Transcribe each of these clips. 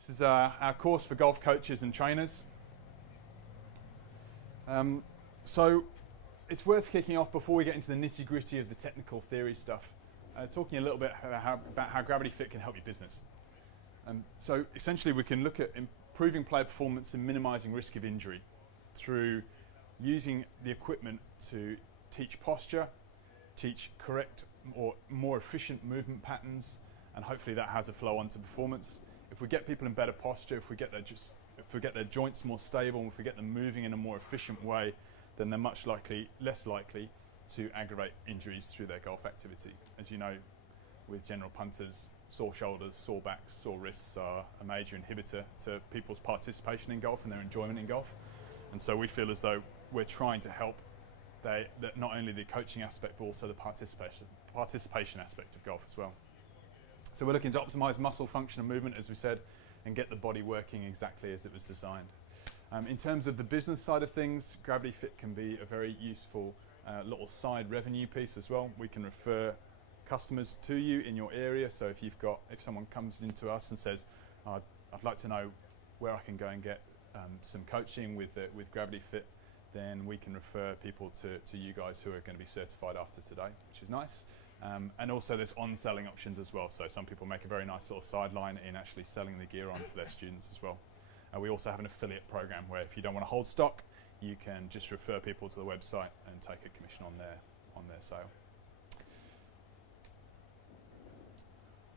This is our course for golf coaches and trainers. So it's worth kicking off before we get into the nitty-gritty of the technical theory stuff, talking a little bit about how Gravity Fit can help your business. So essentially we can look at improving player performance and minimizing risk of injury through using the equipment to teach posture, teach correct or more efficient movement patterns, and hopefully that has a flow on to performance. If we get people in better posture, if we get their joints more stable, and if we get them moving in a more efficient way, then they're much less likely to aggravate injuries through their golf activity. As you know, with general punters, sore shoulders, sore backs, sore wrists are a major inhibitor to people's participation in golf and their enjoyment in golf. And so we feel as though we're trying to help that not only the coaching aspect, but also the participation aspect of golf as well. So we're looking to optimize muscle function and movement, as we said, and get the body working exactly as it was designed. In terms of the business side of things, Gravity Fit can be a very useful little side revenue piece as well. We can refer customers to you in your area. So if someone comes into us and says, I'd like to know where I can go and get some coaching with Gravity Fit, then we can refer people to you guys who are going to be certified after today, which is nice. And also there's on-selling options as well. So some people make a very nice little sideline in actually selling the gear on to their students as well. We also have an affiliate program where if you don't want to hold stock, you can just refer people to the website and take a commission on their sale.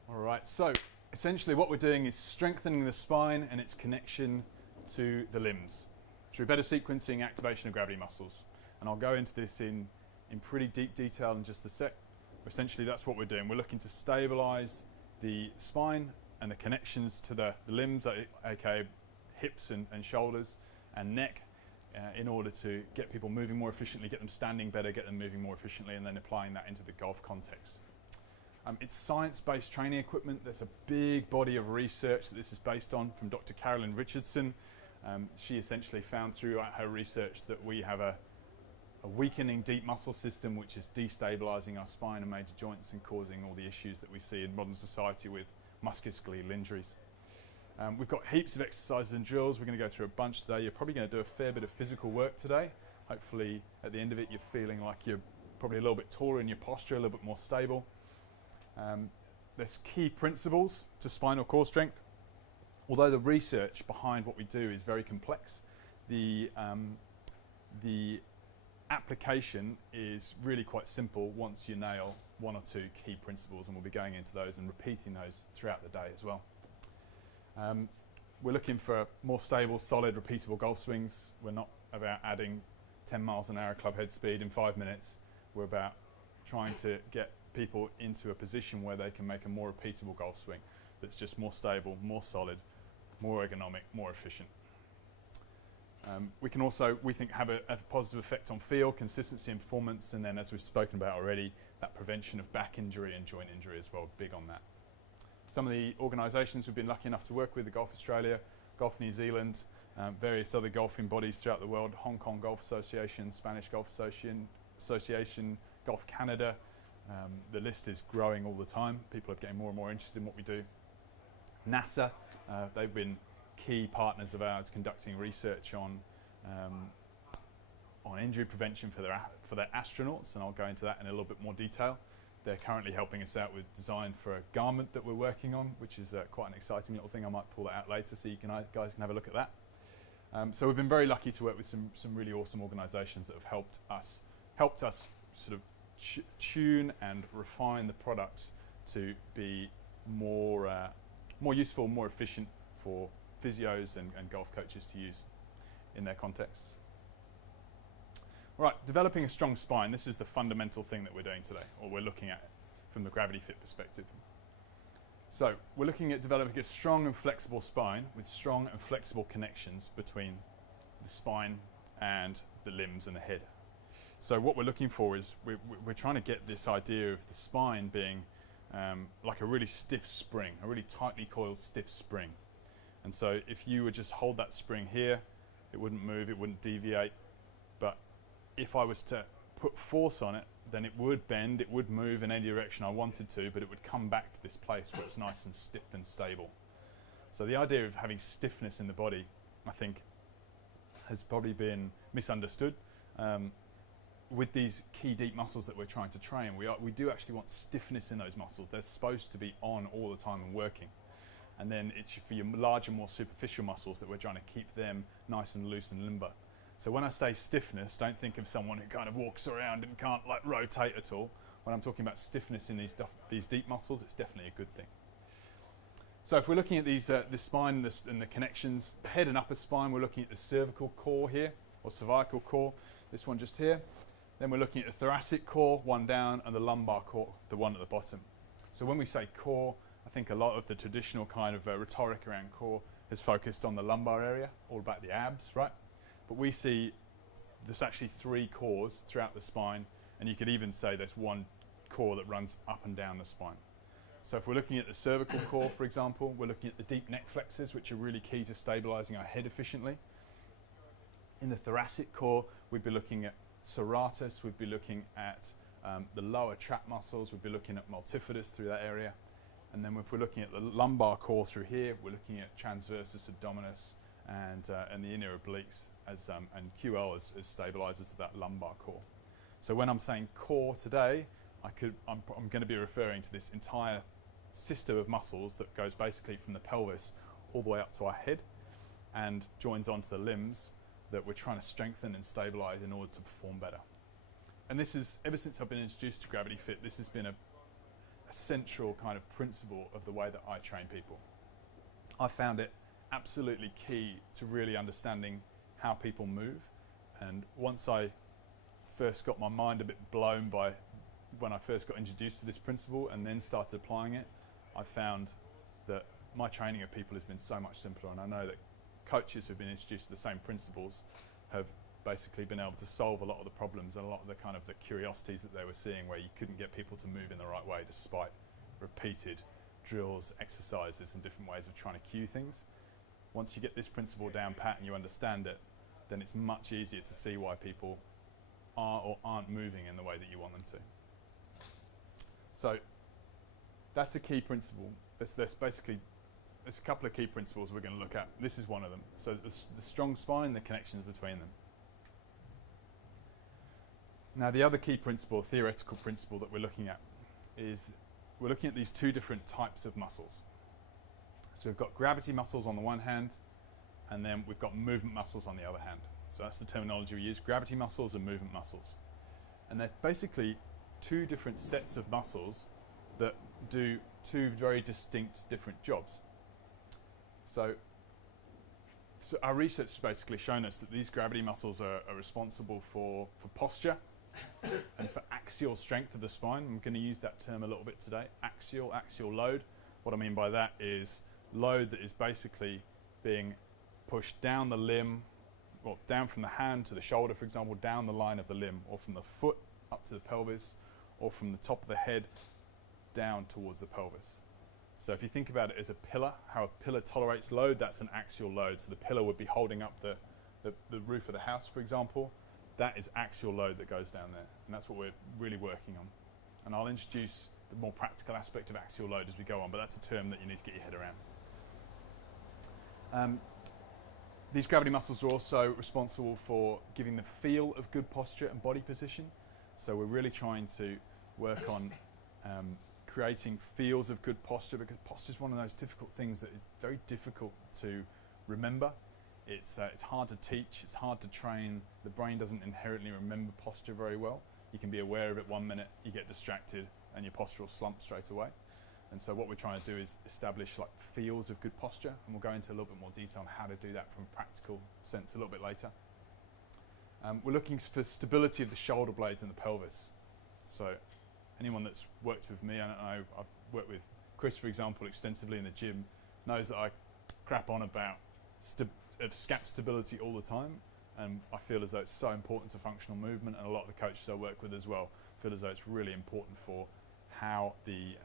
All right, so essentially what we're doing is strengthening the spine and its connection to the limbs through better sequencing, activation of gravity muscles. And I'll go into this in pretty deep detail in just a sec. Essentially that's what we're doing. We're looking to stabilize the spine and the connections to the limbs, aka hips and shoulders and neck, in order to get people moving more efficiently, get them standing better, get them moving more efficiently, and then applying that into the golf context. It's science-based training equipment. There's a big body of research that this is based on from Dr. Carolyn Richardson. She essentially found throughout her research that we have a weakening deep muscle system which is destabilizing our spine and major joints and causing all the issues that we see in modern society with musculoskeletal injuries. We've got heaps of exercises and drills. We're going to go through a bunch today. You're probably going to do a fair bit of physical work today. Hopefully at the end of it you're feeling like you're probably a little bit taller in your posture, a little bit more stable. There's key principles to spinal core strength. Although the research behind what we do is very complex, the application is really quite simple once you nail one or two key principles, and we'll be going into those and repeating those throughout the day as well. We're looking for more stable, solid, repeatable golf swings. We're not about adding 10 miles an hour club head speed in 5 minutes. We're about trying to get people into a position where they can make a more repeatable golf swing that's just more stable, more solid, more ergonomic, more efficient. We can also, we think, have a positive effect on feel, consistency and performance, and then as we've spoken about already, that prevention of back injury and joint injury as well, big on that. Some of the organisations we've been lucky enough to work with, the Golf Australia, Golf New Zealand, various other golfing bodies throughout the world, Hong Kong Golf Association, Spanish Golf Association, Golf Canada. The list is growing all the time. People are getting more and more interested in what we do. NASA, they've been key partners of ours conducting research on injury prevention for their astronauts, and I'll go into that in a little bit more detail. They're currently helping us out with design for a garment that we're working on, which is quite an exciting little thing. I might pull that out later so you guys can have a look at that. So we've been very lucky to work with some really awesome organisations that have helped us sort of tune and refine the products to be more useful, more efficient for physios and golf coaches to use in their contexts. All right, developing a strong spine. This is the fundamental thing that we're doing today, or we're looking at it from the Gravity Fit perspective. So we're looking at developing a strong and flexible spine with strong and flexible connections between the spine and the limbs and the head. So what we're looking for is we're trying to get this idea of the spine being like a really stiff spring, a really tightly coiled stiff spring. And so if you would just hold that spring here, it wouldn't move, it wouldn't deviate. But if I was to put force on it, then it would bend, it would move in any direction I wanted to, but it would come back to this place where it's nice and stiff and stable. So the idea of having stiffness in the body, I think, has probably been misunderstood. With these key deep muscles that we're trying to train, we do actually want stiffness in those muscles. They're supposed to be on all the time and working. And then it's for your larger, more superficial muscles that we're trying to keep them nice and loose and limber. So when I say stiffness, don't think of someone who kind of walks around and can't like rotate at all. When I'm talking about stiffness in these deep muscles, it's definitely a good thing. So if we're looking at these, the spine and the connections, the head and upper spine, we're looking at the cervical core here, or cervical core, this one just here. Then we're looking at the thoracic core, one down, and the lumbar core, the one at the bottom. So when we say core, I think a lot of the traditional kind of rhetoric around core has focused on the lumbar area, all about the abs, right? But we see there's actually 3 cores throughout the spine, and you could even say there's one core that runs up and down the spine. So if we're looking at the cervical core, for example, we're looking at the deep neck flexors, which are really key to stabilizing our head efficiently. In the thoracic core, we'd be looking at serratus, we'd be looking at the lower trap muscles, we'd be looking at multifidus through that area. And then if we're looking at the lumbar core through here, we're looking at transversus abdominis and the inner obliques and QL as stabilizers of that lumbar core. So when I'm saying core today, I'm going to be referring to this entire system of muscles that goes basically from the pelvis all the way up to our head and joins onto the limbs that we're trying to strengthen and stabilize in order to perform better. And this is, ever since I've been introduced to Gravity Fit, this has been a central kind of principle of the way that I train people. I found it absolutely key to really understanding how people move. And once I first got my mind a bit blown by when I first got introduced to this principle and then started applying it, I found that my training of people has been so much simpler, and I know that coaches who've been introduced to the same principles have basically been able to solve a lot of the problems and a lot of the kind of the curiosities that they were seeing where you couldn't get people to move in the right way despite repeated drills, exercises and different ways of trying to cue things. Once you get this principle down pat and you understand it, then it's much easier to see why people are or aren't moving in the way that you want them to. So that's a key principle. There's a couple of key principles we're going to look at. This is one of them. So the strong spine, the connections between them. Now the other key principle, theoretical principle that we're looking at is we're looking at these 2 different types of muscles. So we've got gravity muscles on the one hand, and then we've got movement muscles on the other hand. So that's the terminology we use, gravity muscles and movement muscles. And they're basically 2 different sets of muscles that do 2 very distinct different jobs. So our research has basically shown us that these gravity muscles are responsible for posture and for axial strength of the spine. I'm going to use that term a little bit today, axial load. What I mean by that is load that is basically being pushed down the limb, well, down from the hand to the shoulder, for example, down the line of the limb, or from the foot up to the pelvis, or from the top of the head down towards the pelvis. So if you think about it as a pillar, how a pillar tolerates load, that's an axial load. So the pillar would be holding up the roof of the house, for example. That is axial load that goes down there. And that's what we're really working on. And I'll introduce the more practical aspect of axial load as we go on, but that's a term that you need to get your head around. These gravity muscles are also responsible for giving the feel of good posture and body position. So we're really trying to work on creating feels of good posture, because posture is one of those difficult things that is very difficult to remember. It's hard to teach, it's hard to train. The brain doesn't inherently remember posture very well. You can be aware of it 1 minute, you get distracted and your posture will slump straight away. And so what we're trying to do is establish like feels of good posture, and we'll go into a little bit more detail on how to do that from a practical sense a little bit later. We're looking for stability of the shoulder blades and the pelvis. So anyone that's worked with me, I don't know, I've worked with Chris, for example, extensively in the gym, knows that I crap on about scap stability all the time, and I feel as though it's so important to functional movement, and a lot of the coaches I work with as well feel as though it's really important for how the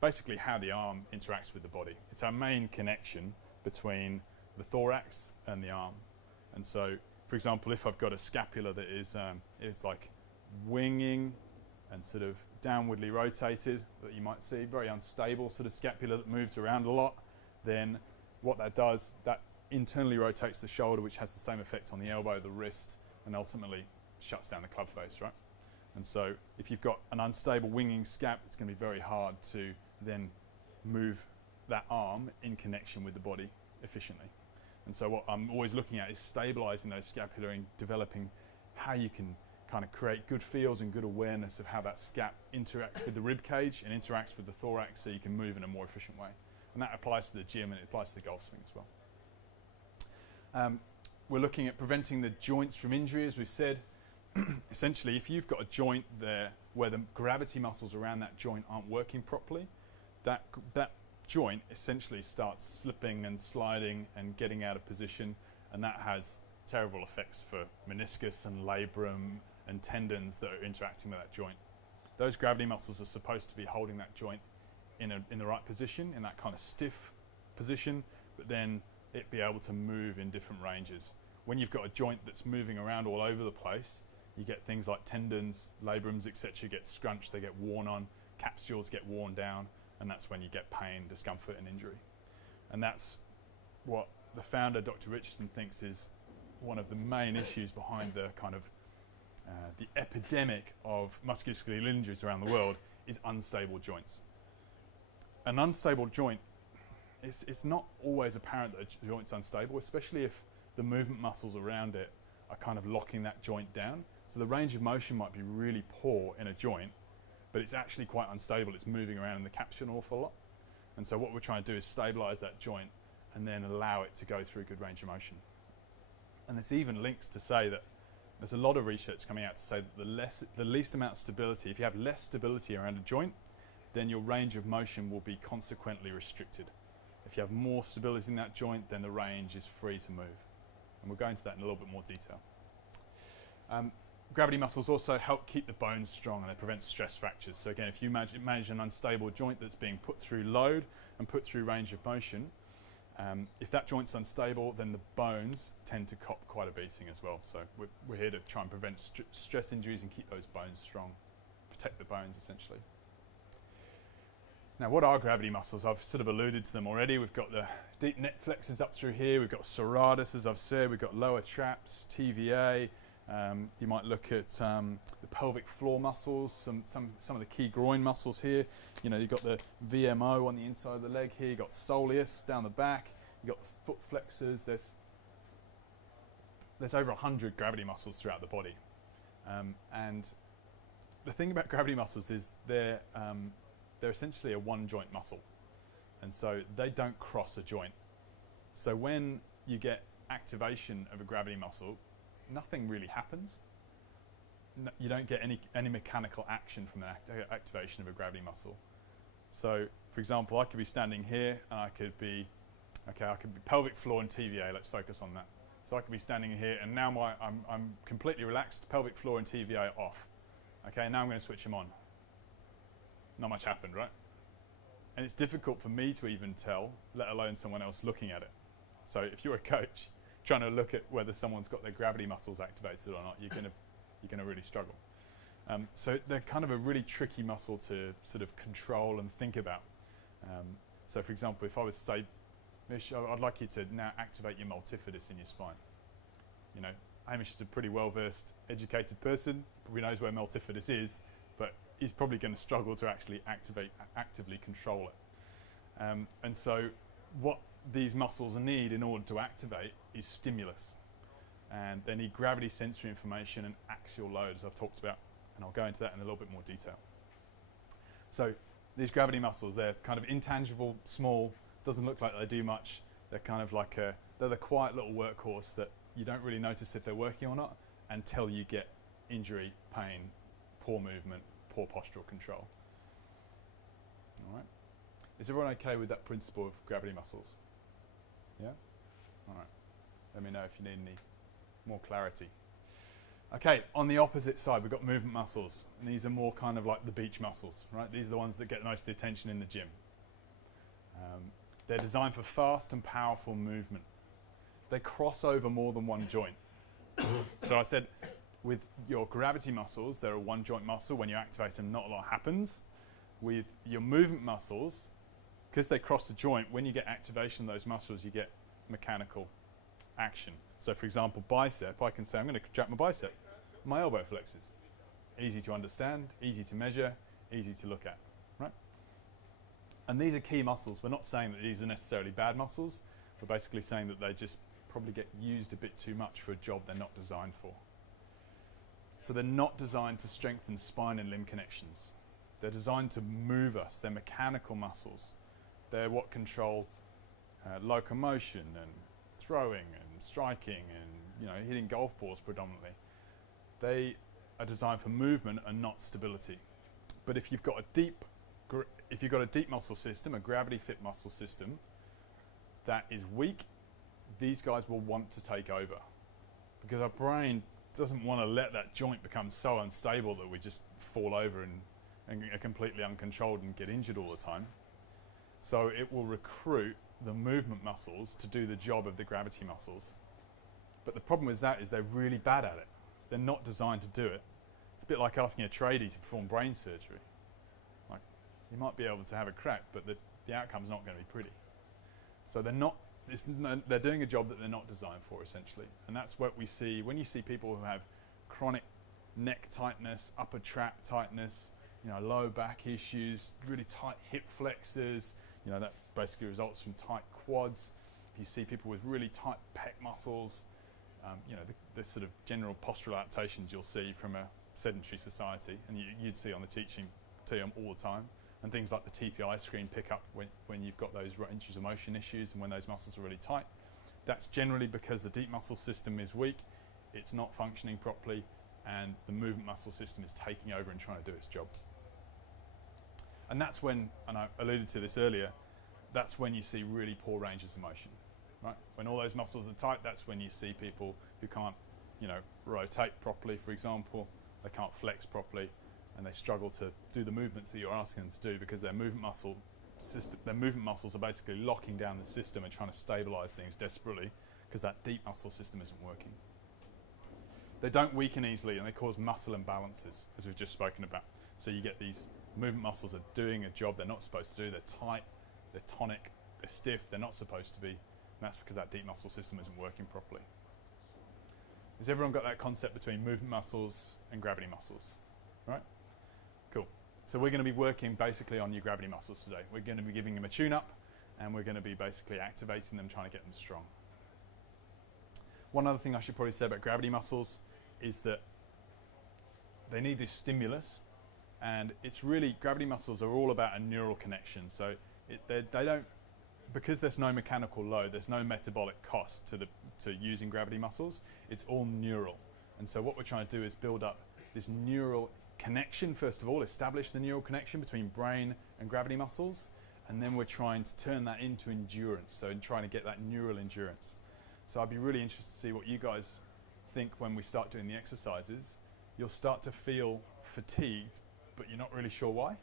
basically how the arm interacts with the body. It's our main connection between the thorax and the arm. And so, for example, if I've got a scapula that is like winging and sort of downwardly rotated, that you might see, very unstable sort of scapula that moves around a lot, then what that does, that internally rotates the shoulder, which has the same effect on the elbow, the wrist, and ultimately shuts down the club face, right? And so if you've got an unstable winging scap, it's going to be very hard to then move that arm in connection with the body efficiently. And so what I'm always looking at is stabilizing those scapula and developing how you can kind of create good feels and good awareness of how that scap interacts with the rib cage and interacts with the thorax, so you can move in a more efficient way. And that applies to the gym, and it applies to the golf swing as well. We're looking at preventing the joints from injury, as we've said. Essentially, if you've got a joint there where the gravity muscles around that joint aren't working properly, that joint essentially starts slipping and sliding and getting out of position, and that has terrible effects for meniscus and labrum and tendons that are interacting with that joint. Those gravity muscles are supposed to be holding that joint in the right position, in that kind of stiff position, but then it be able to move in different ranges. When you've got a joint that's moving around all over the place, you get things like tendons, labrums, etc. get scrunched, they get worn on, capsules get worn down, and that's when you get pain, discomfort, and injury. And that's what the founder, Dr. Richardson, thinks is one of the main issues behind the kind of the epidemic of musculoskeletal injuries around the world is unstable joints. An unstable joint, it's not always apparent that a joint's unstable, especially if the movement muscles around it are kind of locking that joint down. So the range of motion might be really poor in a joint, but it's actually quite unstable. It's moving around in the capsule an awful lot. And so what we're trying to do is stabilize that joint and then allow it to go through good range of motion. And there's even links to say that there's a lot of research coming out to say that the least amount of stability, if you have less stability around a joint, then your range of motion will be consequently restricted. If you have more stability in that joint, then the range is free to move. And we'll go into that in a little bit more detail. Gravity muscles also help keep the bones strong, and they prevent stress fractures. So again, if you manage an unstable joint that's being put through load and put through range of motion, if that joint's unstable, then the bones tend to cop quite a beating as well. So we're here to try and prevent stress injuries and keep those bones strong, protect the bones essentially. Now, what are gravity muscles? I've sort of alluded to them already. We've got the deep neck flexors up through here. We've got serratus, as I've said. We've got lower traps, TVA. You might look at the pelvic floor muscles, some of the key groin muscles here. You know, you've got the VMO on the inside of the leg here. You've got soleus down the back. You've got the foot flexors. There's over 100 gravity muscles throughout the body. And the thing about gravity muscles is they're essentially a one joint muscle. And so they don't cross a joint. So when you get activation of a gravity muscle, nothing really happens. You don't get any mechanical action from the activation of a gravity muscle. So, for example, I could be standing here, and I could be pelvic floor and TVA. Let's focus on that. So I could be standing here, and now I'm completely relaxed. Pelvic floor and TVA are off. Okay, now I'm going to switch them on. Not much happened, right? And it's difficult for me to even tell, let alone someone else looking at it. So if you're a coach trying to look at whether someone's got their gravity muscles activated or not, you're gonna really struggle. So they're kind of a really tricky muscle to sort of control and think about. So for example, if I was to say, Mish, I'd like you to now activate your multifidus in your spine. You know, Hamish is a pretty well-versed, educated person, probably knows where multifidus is, but he's probably going to struggle to actually actively control it. And so what these muscles need in order to activate is stimulus. And they need gravity sensory information and axial load, as I've talked about. And I'll go into that in a little bit more detail. So these gravity muscles, they're kind of intangible, small, doesn't look like they do much. They're kind of like they're the quiet little workhorse that you don't really notice if they're working or not until you get injury, pain, poor movement, poor postural control. All right. Is everyone okay with that principle of gravity muscles? Yeah? All right. Let me know if you need any more clarity. Okay, on the opposite side, we've got movement muscles. And these are more kind of like the beach muscles, right? These are the ones that get most of the attention in the gym. They're designed for fast and powerful movement. They cross over more than one joint. So I said, with your gravity muscles, they're a one joint muscle. When you activate them, not a lot happens. With your movement muscles, because they cross the joint, when you get activation of those muscles, you get mechanical action. So for example, bicep, I can say I'm going to contract my bicep, my elbow flexes. Easy to understand, easy to measure, easy to look at, right? And these are key muscles. We're not saying that these are necessarily bad muscles. We're basically saying that they just probably get used a bit too much for a job they're not designed for. So they're not designed to strengthen spine and limb connections. They're designed to move us. They're mechanical muscles. They're what control locomotion and throwing and striking and hitting golf balls predominantly. They are designed for movement and not stability. But if you've got a deep muscle system, a gravity fit muscle system that is weak, these guys will want to take over, because our brain doesn't want to let that joint become so unstable that we just fall over and are completely uncontrolled and get injured all the time. So it will recruit the movement muscles to do the job of the gravity muscles. But the problem with that is they're really bad at it. They're not designed to do it. It's a bit like asking a tradie to perform brain surgery. Like, you might be able to have a crack, but the outcome's not going to be pretty. So they're doing a job that they're not designed for, essentially. And that's what we see when you see people who have chronic neck tightness, upper trap tightness, low back issues, really tight hip flexors, that basically results from tight quads. If you see people with really tight pec muscles, the sort of general postural adaptations you'll see from a sedentary society, and you'd see on the teaching team all the time. And things like the TPI screen pick up when you've got those ranges of motion issues and when those muscles are really tight. That's generally because the deep muscle system is weak, it's not functioning properly, and the movement muscle system is taking over and trying to do its job. And that's when, and I alluded to this earlier, that's when you see really poor ranges of motion, right? When all those muscles are tight, that's when you see people who can't, rotate properly, for example, they can't flex properly, and they struggle to do the movements that you're asking them to do because their movement muscles are basically locking down the system and trying to stabilize things desperately because that deep muscle system isn't working. They don't weaken easily, and they cause muscle imbalances, as we've just spoken about. So you get these movement muscles are doing a job they're not supposed to do. They're tight, they're tonic, they're stiff, they're not supposed to be. And that's because that deep muscle system isn't working properly. Has everyone got that concept between movement muscles and gravity muscles? Right? Cool. So we're going to be working basically on your gravity muscles today. We're going to be giving them a tune-up, and we're going to be basically activating them, trying to get them strong. One other thing I should probably say about gravity muscles is that they need this stimulus, and it's really, gravity muscles are all about a neural connection. So they don't, because there's no mechanical load, there's no metabolic cost to using gravity muscles. It's all neural. And so what we're trying to do is build up this neural connection, first of all, establish the neural connection between brain and gravity muscles, and then we're trying to turn that into endurance, so trying to get that neural endurance. So I'd be really interested to see what you guys think when we start doing the exercises. You'll start to feel fatigued, but you're not really sure why.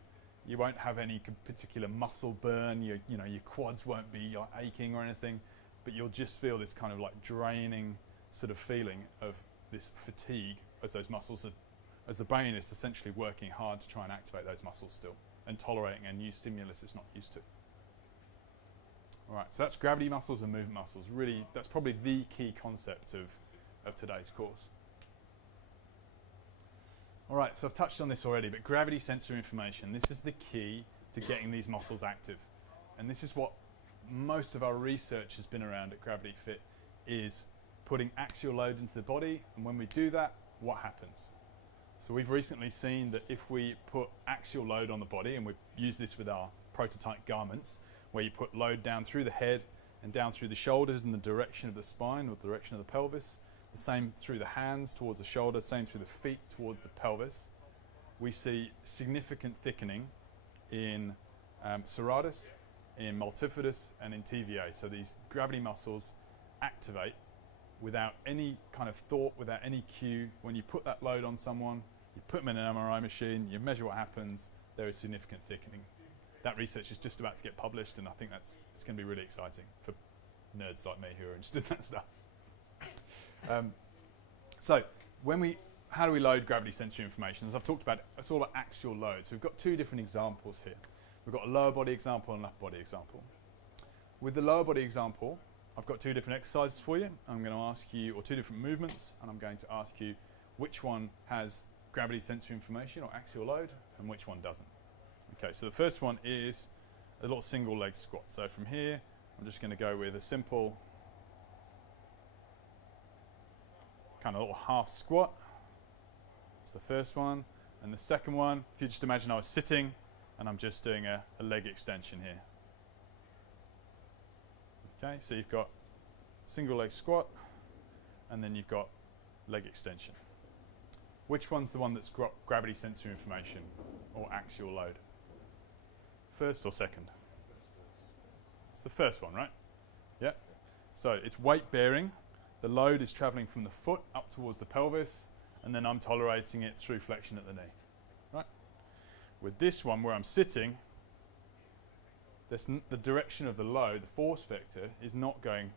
You won't have any particular muscle burn, your quads won't be aching or anything, but you'll just feel this kind of like draining sort of feeling of this fatigue as those muscles as the brain is essentially working hard to try and activate those muscles still and tolerating a new stimulus it's not used to. All right, so that's gravity muscles and movement muscles. Really, that's probably the key concept of today's course. All right, so I've touched on this already, but gravity sensor information, this is the key to getting these muscles active. And this is what most of our research has been around at Gravity Fit, is putting axial load into the body, and when we do that, what happens? So we've recently seen that if we put axial load on the body, and we've used this with our prototype garments, where you put load down through the head and down through the shoulders in the direction of the spine or the direction of the pelvis, the same through the hands towards the shoulder, same through the feet towards the pelvis, we see significant thickening in serratus, in multifidus, and in TVA. So these gravity muscles activate without any kind of thought, without any cue. When you put that load on someone, you put them in an MRI machine, you measure what happens, there is significant thickening. That research is just about to get published, and I think it's going to be really exciting for nerds like me who are interested in that stuff. So how do we load gravity sensory information? As I've talked about, it's all about axial load. So we've got two different examples here. We've got a lower body example and an upper body example. With the lower body example, I've got two different exercises for you. I'm going to ask you, or two different movements, and I'm going to ask you which one has gravity sensory information or axial load and which one doesn't. Okay, so the first one is a little single leg squat. So from here, I'm just going to go with a simple kind of little half squat. That's the first one. And the second one, if you just imagine I was sitting and I'm just doing a leg extension here. Okay, so you've got single leg squat and then you've got leg extension. Which one's the one that's got gravity sensory information or axial load? First or second? It's the first one, right? Yeah. So it's weight bearing. The load is traveling from the foot up towards the pelvis, and then I'm tolerating it through flexion at the knee. Right? With this one, where I'm sitting, the direction of the load, the force vector, is not going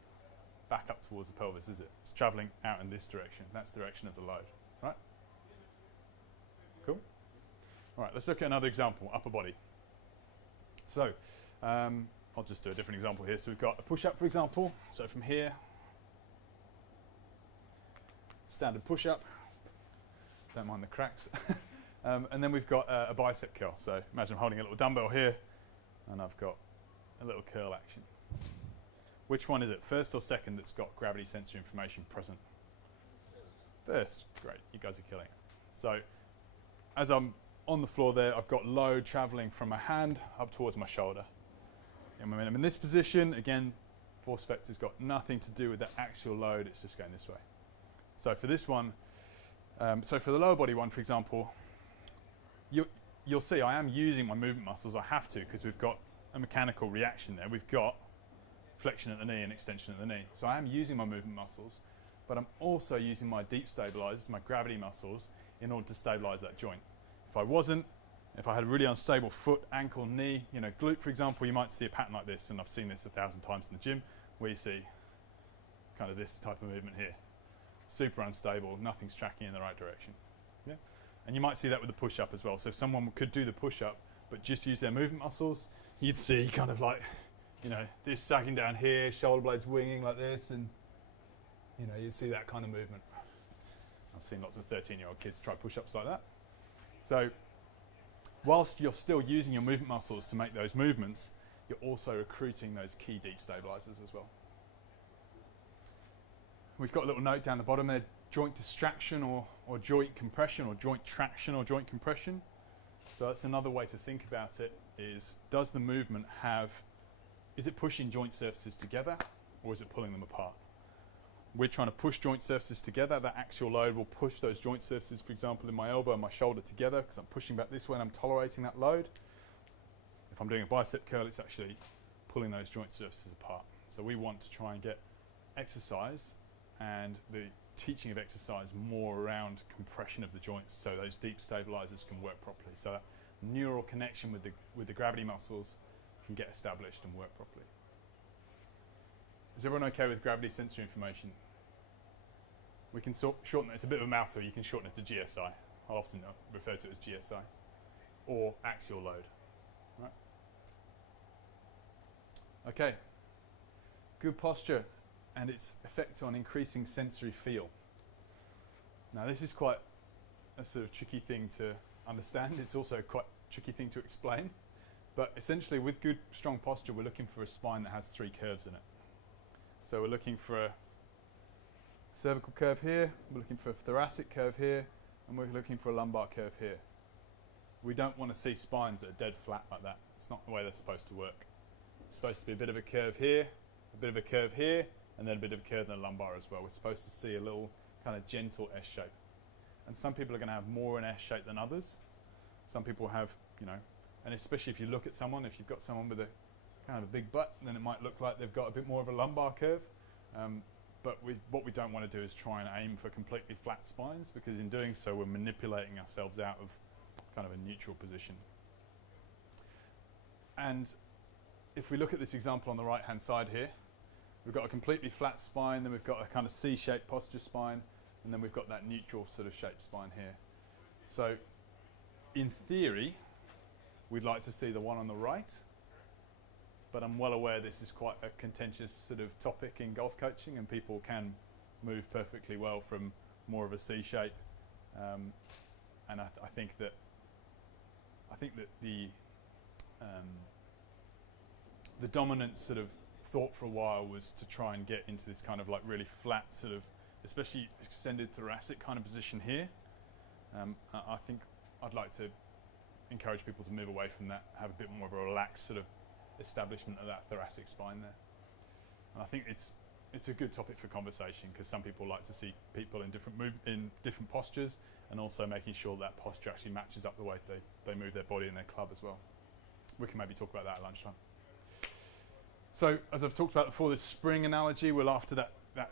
back up towards the pelvis, is it? It's traveling out in this direction. That's the direction of the load. Right? Cool? All right, let's look at another example, upper body. So, I'll just do a different example here. So we've got a push-up, for example. So from here, standard push-up. Don't mind the cracks. And then we've got a bicep curl. So imagine I'm holding a little dumbbell here, and I've got a little curl action. Which one is it, first or second, that's got gravity sensory information present? First. Great, you guys are killing it. So as I'm on the floor there, I've got load traveling from my hand up towards my shoulder. And when I'm in this position, again, force vector's got nothing to do with the axial load, it's just going this way. So for this one, so for the lower body one, for example, you'll see I am using my movement muscles. I have to, because we've got a mechanical reaction there. We've got flexion at the knee and extension at the knee. So I am using my movement muscles, but I'm also using my deep stabilizers, my gravity muscles, in order to stabilize that joint. If I wasn't, if I had a really unstable foot, ankle, knee, glute, for example, you might see a pattern like this, and I've seen this 1,000 times in the gym, where you see kind of this type of movement here. Super unstable, nothing's tracking in the right direction. Yeah? And you might see that with the push-up as well. So if someone could do the push-up, but just use their movement muscles, you'd see kind of like, this sagging down here, shoulder blades winging like this, and, you'd see that kind of movement. I've seen lots of 13-year-old kids try push-ups like that. So whilst you're still using your movement muscles to make those movements, you're also recruiting those key deep stabilizers as well. We've got a little note down the bottom there, joint distraction or joint compression, or joint traction or joint compression. So that's another way to think about it, is does the movement is it pushing joint surfaces together, or is it pulling them apart? We're trying to push joint surfaces together. That axial load will push those joint surfaces, for example, in my elbow and my shoulder together, because I'm pushing back this way and I'm tolerating that load. If I'm doing a bicep curl, it's actually pulling those joint surfaces apart. So we want to try and get exercise and the teaching of exercise more around compression of the joints, so those deep stabilizers can work properly. So that neural connection with the gravity muscles can get established and work properly. Is everyone okay with gravity sensory information? We can shorten it. It's a bit of a mouthful. You can shorten it to GSI. I'll often refer to it as GSI, or axial load. Right? Okay. Good posture and its effect on increasing sensory feel. Now this is quite a sort of tricky thing to understand. It's also quite a tricky thing to explain. But essentially, with good, strong posture, we're looking for a spine that has 3 curves in it. So we're looking for a cervical curve here, we're looking for a thoracic curve here, and we're looking for a lumbar curve here. We don't want to see spines that are dead flat like that. It's not the way they're supposed to work. It's supposed to be a bit of a curve here, a bit of a curve here, and then a bit of a curve in the lumbar as well. We're supposed to see a little kind of gentle S shape. And some people are going to have more an S shape than others. Some people have, and especially if you look at someone, if you've got someone with a kind of a big butt, then it might look like they've got a bit more of a lumbar curve. But what we don't want to do is try and aim for completely flat spines, because in doing so we're manipulating ourselves out of kind of a neutral position. And if we look at this example on the right hand side here, we've got a completely flat spine, then we've got a kind of C-shaped posture spine, and then we've got that neutral sort of shaped spine here. So in theory, we'd like to see the one on the right, but I'm well aware this is quite a contentious sort of topic in golf coaching, and people can move perfectly well from more of a C shape, and I think that the dominant sort of thought for a while was to try and get into this kind of like really flat sort of, especially extended thoracic kind of position here. I think I'd like to encourage people to move away from that, have a bit more of a relaxed sort of establishment of that thoracic spine there. And I think it's a good topic for conversation, because some people like to see people in different postures, and also making sure that posture actually matches up the way they move their body and their club as well. We can maybe talk about that at lunchtime. So as I've talked about before, this spring analogy, we're after that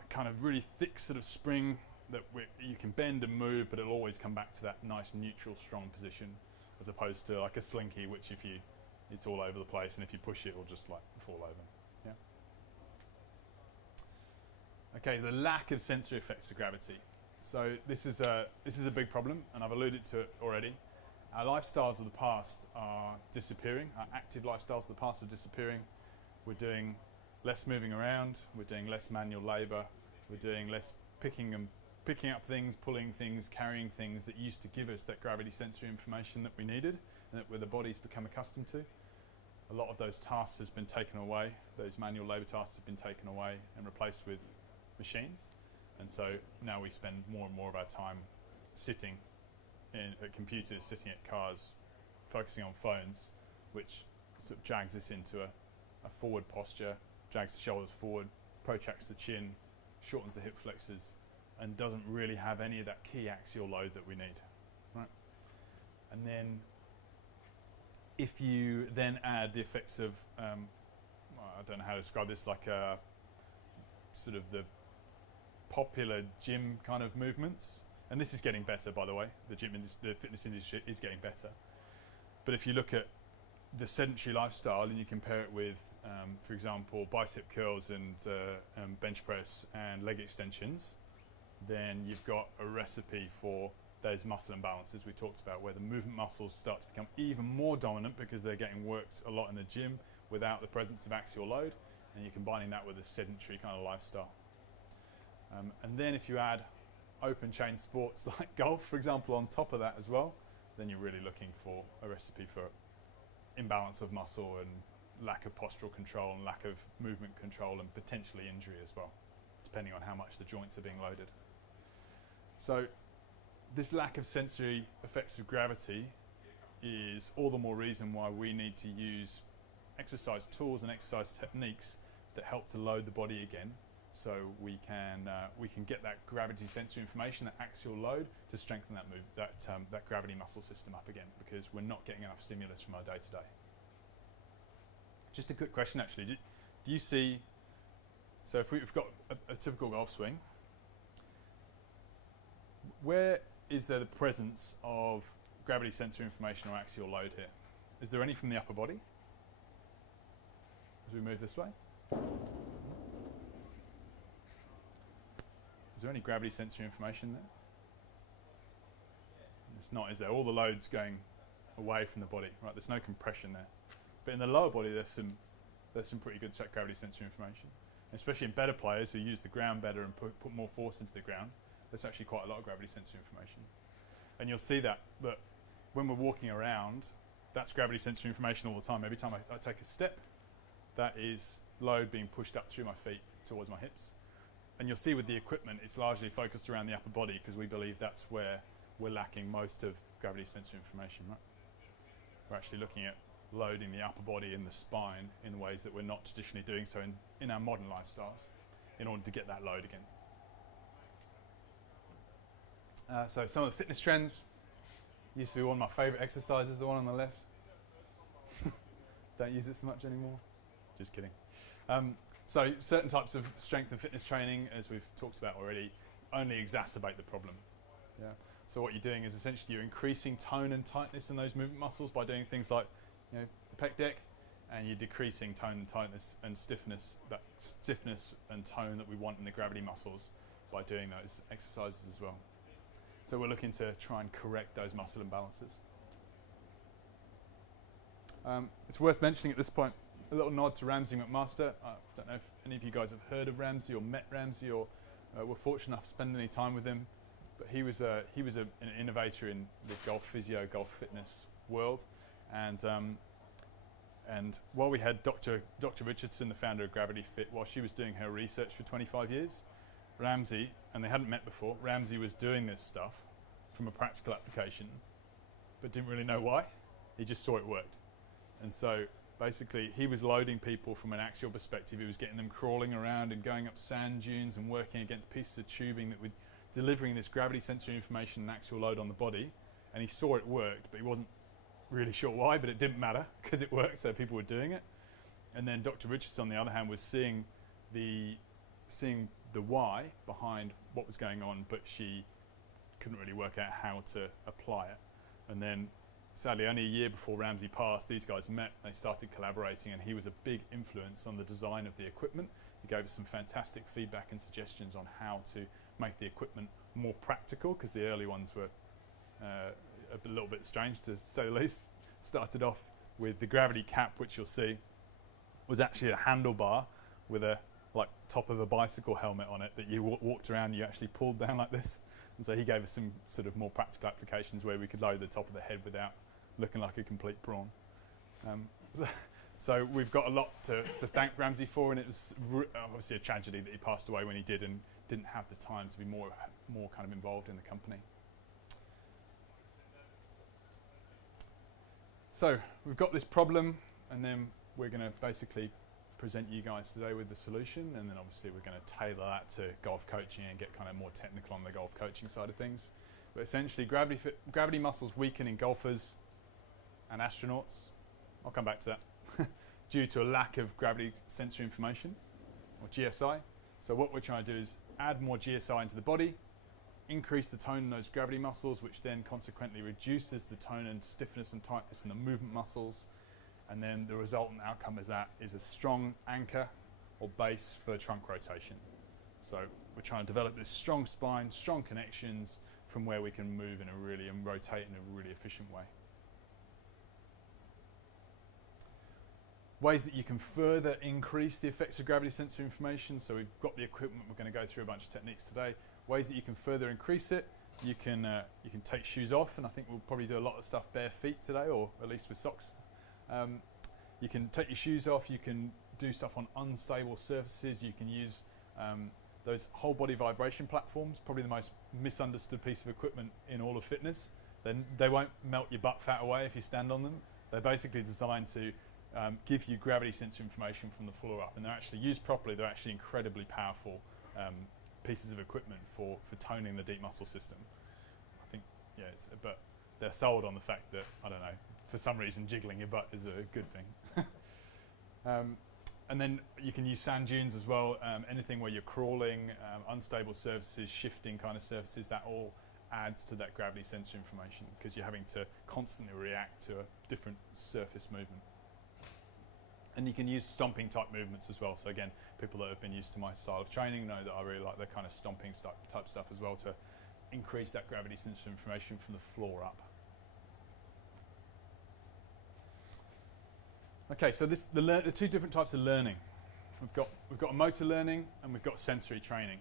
kind of really thick sort of spring that you can bend and move, but it'll always come back to that nice neutral strong position, as opposed to like a slinky, which it's all over the place, and if you push it, it'll just like fall over. Yeah. Okay, the lack of sensory effects of gravity. So this is a big problem, and I've alluded to it already. Our lifestyles of the past are disappearing. Our active lifestyles of the past are disappearing. We're doing less moving around. We're doing less manual labour. We're doing less picking up things, pulling things, carrying things that used to give us that gravity sensory information that we needed, and that the body's become accustomed to. A lot of those tasks has been taken away. Those manual labour tasks have been taken away and replaced with machines. And so now we spend more and more of our time sitting at computers, sitting at cars, focusing on phones, which sort of drags us into a forward posture, drags the shoulders forward, protracts the chin, shortens the hip flexors, and doesn't really have any of that key axial load that we need. Right? And then if you then add the effects of, I don't know how to describe this, like sort of the popular gym kind of movements, and this is getting better, by the way. The fitness industry is getting better. But if you look at the sedentary lifestyle and you compare it with, for example, bicep curls and bench press and leg extensions, then you've got a recipe for those muscle imbalances we talked about, where the movement muscles start to become even more dominant because they're getting worked a lot in the gym without the presence of axial load, and you're combining that with a sedentary kind of lifestyle. And then if you add open chain sports like golf, for example, on top of that as well, then you're really looking for a recipe for imbalance of muscle and lack of postural control and lack of movement control, and potentially injury as well, depending on how much the joints are being loaded. So this lack of sensory effects of gravity is all the more reason why we need to use exercise tools and exercise techniques that help to load the body again, so we can get that gravity sensory information, that axial load, to strengthen that gravity muscle system up again, because we're not getting enough stimulus from our day to day. Just a quick question, actually. Do you see? So if we've got a typical golf swing, where is there the presence of gravity sensory information or axial load here? Is there any from the upper body as we move this way? Is there any gravity sensory information there? It's not, is there? All the load's going away from the body, right? There's no compression there. But in the lower body, there's some pretty good gravity sensory information. Especially in better players who use the ground better and put more force into the ground, there's actually quite a lot of gravity sensory information. And you'll see that when we're walking around, that's gravity sensory information all the time. Every time I take a step, that is load being pushed up through my feet towards my hips. And you'll see with the equipment, it's largely focused around the upper body, because we believe that's where we're lacking most of gravity sensory information, right? We're actually looking at loading the upper body and the spine in ways that we're not traditionally doing so in our modern lifestyles, in order to get that load again. So some of the fitness trends used to be one of my favourite exercises, the one on the left. Don't use it so much anymore. Just kidding. So certain types of strength and fitness training, as we've talked about already, only exacerbate the problem. Yeah. So what you're doing is essentially you're increasing tone and tightness in those movement muscles by doing things like, the pec deck, and you're decreasing tone and tightness and stiffness, that stiffness and tone that we want in the gravity muscles, by doing those exercises as well. So we're looking to try and correct those muscle imbalances. It's worth mentioning at this point, a little nod to Ramsey McMaster. I don't know if any of you guys have heard of Ramsey or met Ramsey or were fortunate enough to spend any time with him, but he was an innovator in the golf physio, golf fitness world, and while we had Dr. Richardson, the founder of Gravity Fit, while she was doing her research for 25 years, Ramsey, and they hadn't met before, Ramsey was doing this stuff from a practical application, but didn't really know why. He just saw it worked. And so basically he was loading people from an axial perspective. He was getting them crawling around and going up sand dunes and working against pieces of tubing that were delivering this gravity sensory information and axial load on the body. And he saw it worked, but he wasn't really sure why, but it didn't matter because it worked, so people were doing it. And then Dr. Richardson, on the other hand, was seeing the why behind what was going on, but she couldn't really work out how to apply it. And then sadly, only a year before Ramsey passed, these guys met, they started collaborating, and he was a big influence on the design of the equipment. He gave us some fantastic feedback and suggestions on how to make the equipment more practical, because the early ones were a little bit strange, to say the least. Started off with the gravity cap, which you'll see was actually a handlebar with a top of a bicycle helmet on it that you walked around, you actually pulled down like this. And so he gave us some sort of more practical applications where we could load the top of the head without looking like a complete prawn. So we've got a lot to thank Ramsey for, and it was obviously a tragedy that he passed away when he did and didn't have the time to be more kind of involved in the company. So we've got this problem, and then we're going to basically present you guys today with the solution, and then obviously we're going to tailor that to golf coaching and get kind of more technical on the golf coaching side of things. But essentially, gravity muscles weaken in golfers and astronauts. I'll come back to that. Due to a lack of gravity sensory information, or GSI. So what we're trying to do is add more GSI into the body, increase the tone in those gravity muscles, which then consequently reduces the tone and stiffness and tightness in the movement muscles. And then the resultant outcome is a strong anchor or base for trunk rotation. So we're trying to develop this strong spine, strong connections from where we can move and rotate in a really efficient way. Ways that you can further increase the effects of gravity sensory information. So we've got the equipment, we're going to go through a bunch of techniques today. Ways that you can further increase it. You can take shoes off, and I think we'll probably do a lot of stuff bare feet today, or at least with socks. You can take your shoes off, you can do stuff on unstable surfaces, you can use those whole body vibration platforms, probably the most misunderstood piece of equipment in all of fitness. They won't melt your butt fat away if you stand on them. They're basically designed to give you gravity sensory information from the floor up, and they're actually used properly, they're actually incredibly powerful pieces of equipment for toning the deep muscle system. I think, yeah, but they're sold on the fact that, I don't know, for some reason jiggling your butt is a good thing. And then you can use sand dunes as well, anything where you're crawling, unstable surfaces, shifting kind of surfaces, that all adds to that gravity sensory information because you're having to constantly react to a different surface movement. And you can use stomping type movements as well. So again, people that have been used to my style of training know that I really like the kind of stomping type stuff as well to increase that gravity sensory information from the floor up. Okay, so the two different types of learning. We've got motor learning and we've got sensory training.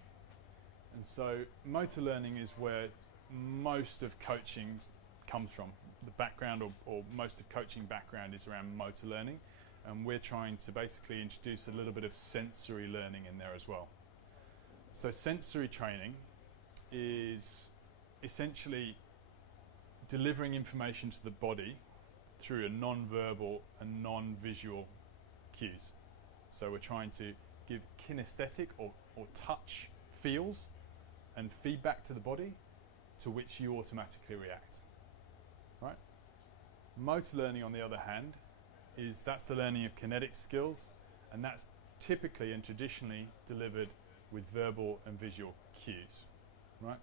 And so motor learning is where most of coaching comes from. The background or most of coaching background is around motor learning. And we're trying to basically introduce a little bit of sensory learning in there as well. So sensory training is essentially delivering information to the body through a non-verbal and non-visual cues. So we're trying to give kinesthetic or touch feels and feedback to the body to which you automatically react. Right? Motor learning, on the other hand, that's the learning of kinetic skills, and that's typically and traditionally delivered with verbal and visual cues, right?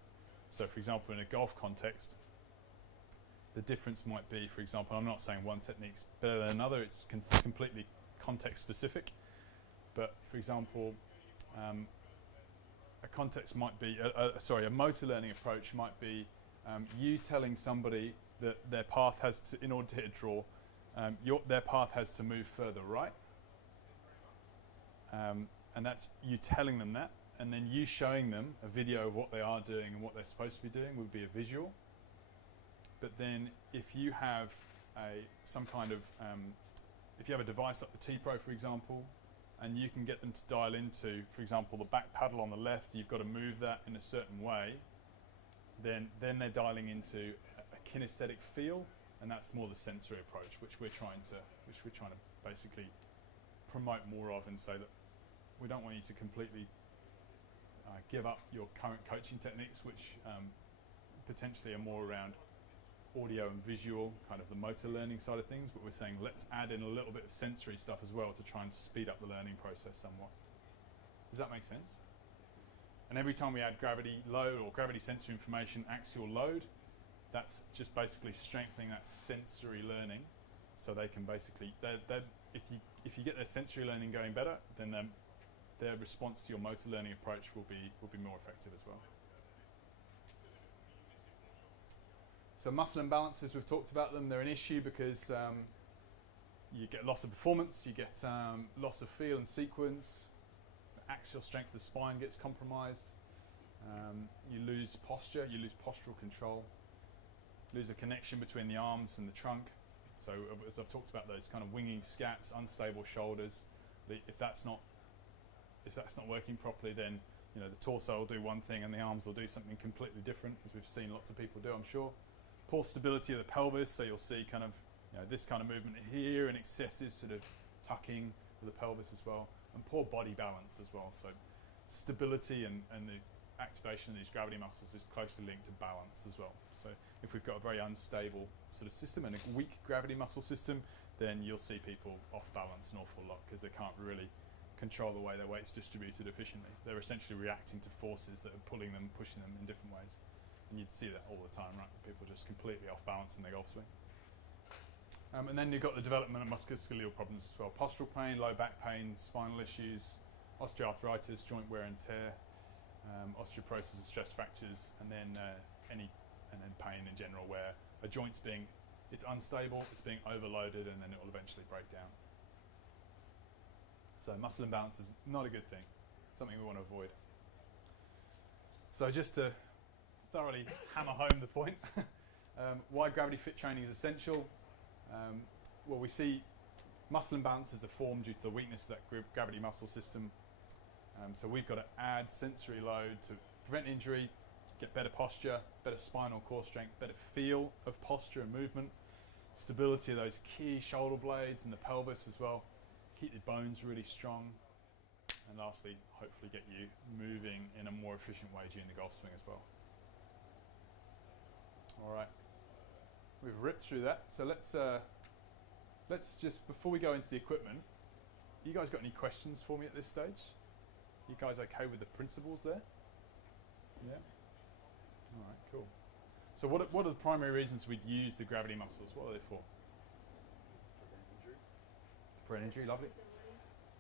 So for example, in a golf context, the difference might be, for example, I'm not saying one technique's better than another, it's completely context specific, but for example, a context might be, a motor learning approach might be you telling somebody that their path has to, in order to hit a draw, their path has to move further right. And that's you telling them that, and then you showing them a video of what they are doing and what they're supposed to be doing would be a visual. But then if you have some kind of, if you have a device like the T-Pro, for example, and you can get them to dial into, for example, the back paddle on the left, you've got to move that in a certain way, then they're dialing into a kinesthetic feel, and that's more the sensory approach, which we're trying to basically promote more of, and say that we don't want you to completely give up your current coaching techniques, which potentially are more around audio and visual, kind of the motor learning side of things, but we're saying let's add in a little bit of sensory stuff as well to try and speed up the learning process somewhat. Does that make sense? And every time we add gravity load or gravity sensory information, axial load, that's just basically strengthening that sensory learning, so they can basically, if you get their sensory learning going better, then their response to your motor learning approach will be more effective as well. So muscle imbalances, we've talked about them. They're an issue because you get loss of performance, you get loss of feel and sequence, the axial strength of the spine gets compromised, you lose posture, you lose postural control, lose a connection between the arms and the trunk. So as I've talked about, those kind of winging scaps, unstable shoulders, if that's not working properly, then the torso will do one thing and the arms will do something completely different, as we've seen lots of people do, I'm sure. Poor stability of the pelvis, so you'll see kind of this kind of movement here, and excessive sort of tucking of the pelvis as well, and poor body balance as well. So stability and the activation of these gravity muscles is closely linked to balance as well. So if we've got a very unstable sort of system and a weak gravity muscle system, then you'll see people off balance an awful lot because they can't really control the way their weight's distributed efficiently. They're essentially reacting to forces that are pulling them, pushing them in different ways. And you'd see that all the time, right? People just completely off balance in their golf swing. And then you've got the development of musculoskeletal problems as well. Postural pain, low back pain, spinal issues, osteoarthritis, joint wear and tear, osteoporosis and stress fractures, and then pain in general, where a joint's it's unstable, it's being overloaded, and then it will eventually break down. So muscle imbalance is not a good thing, something we want to avoid. So just to thoroughly hammer home the point, why gravity fit training is essential. Well, we see muscle imbalances are formed due to the weakness of that gravity muscle system. So we've got to add sensory load to prevent injury, get better posture, better spinal core strength, better feel of posture and movement, stability of those key shoulder blades and the pelvis as well, keep the bones really strong, and lastly, hopefully get you moving in a more efficient way during the golf swing as well. All right, we've ripped through that. So let's just, before we go into the equipment, you guys got any questions for me at this stage? You guys okay with the principles there? Yeah? All right, cool. So what are the primary reasons we'd use the gravity muscles? What are they for? For an injury, lovely.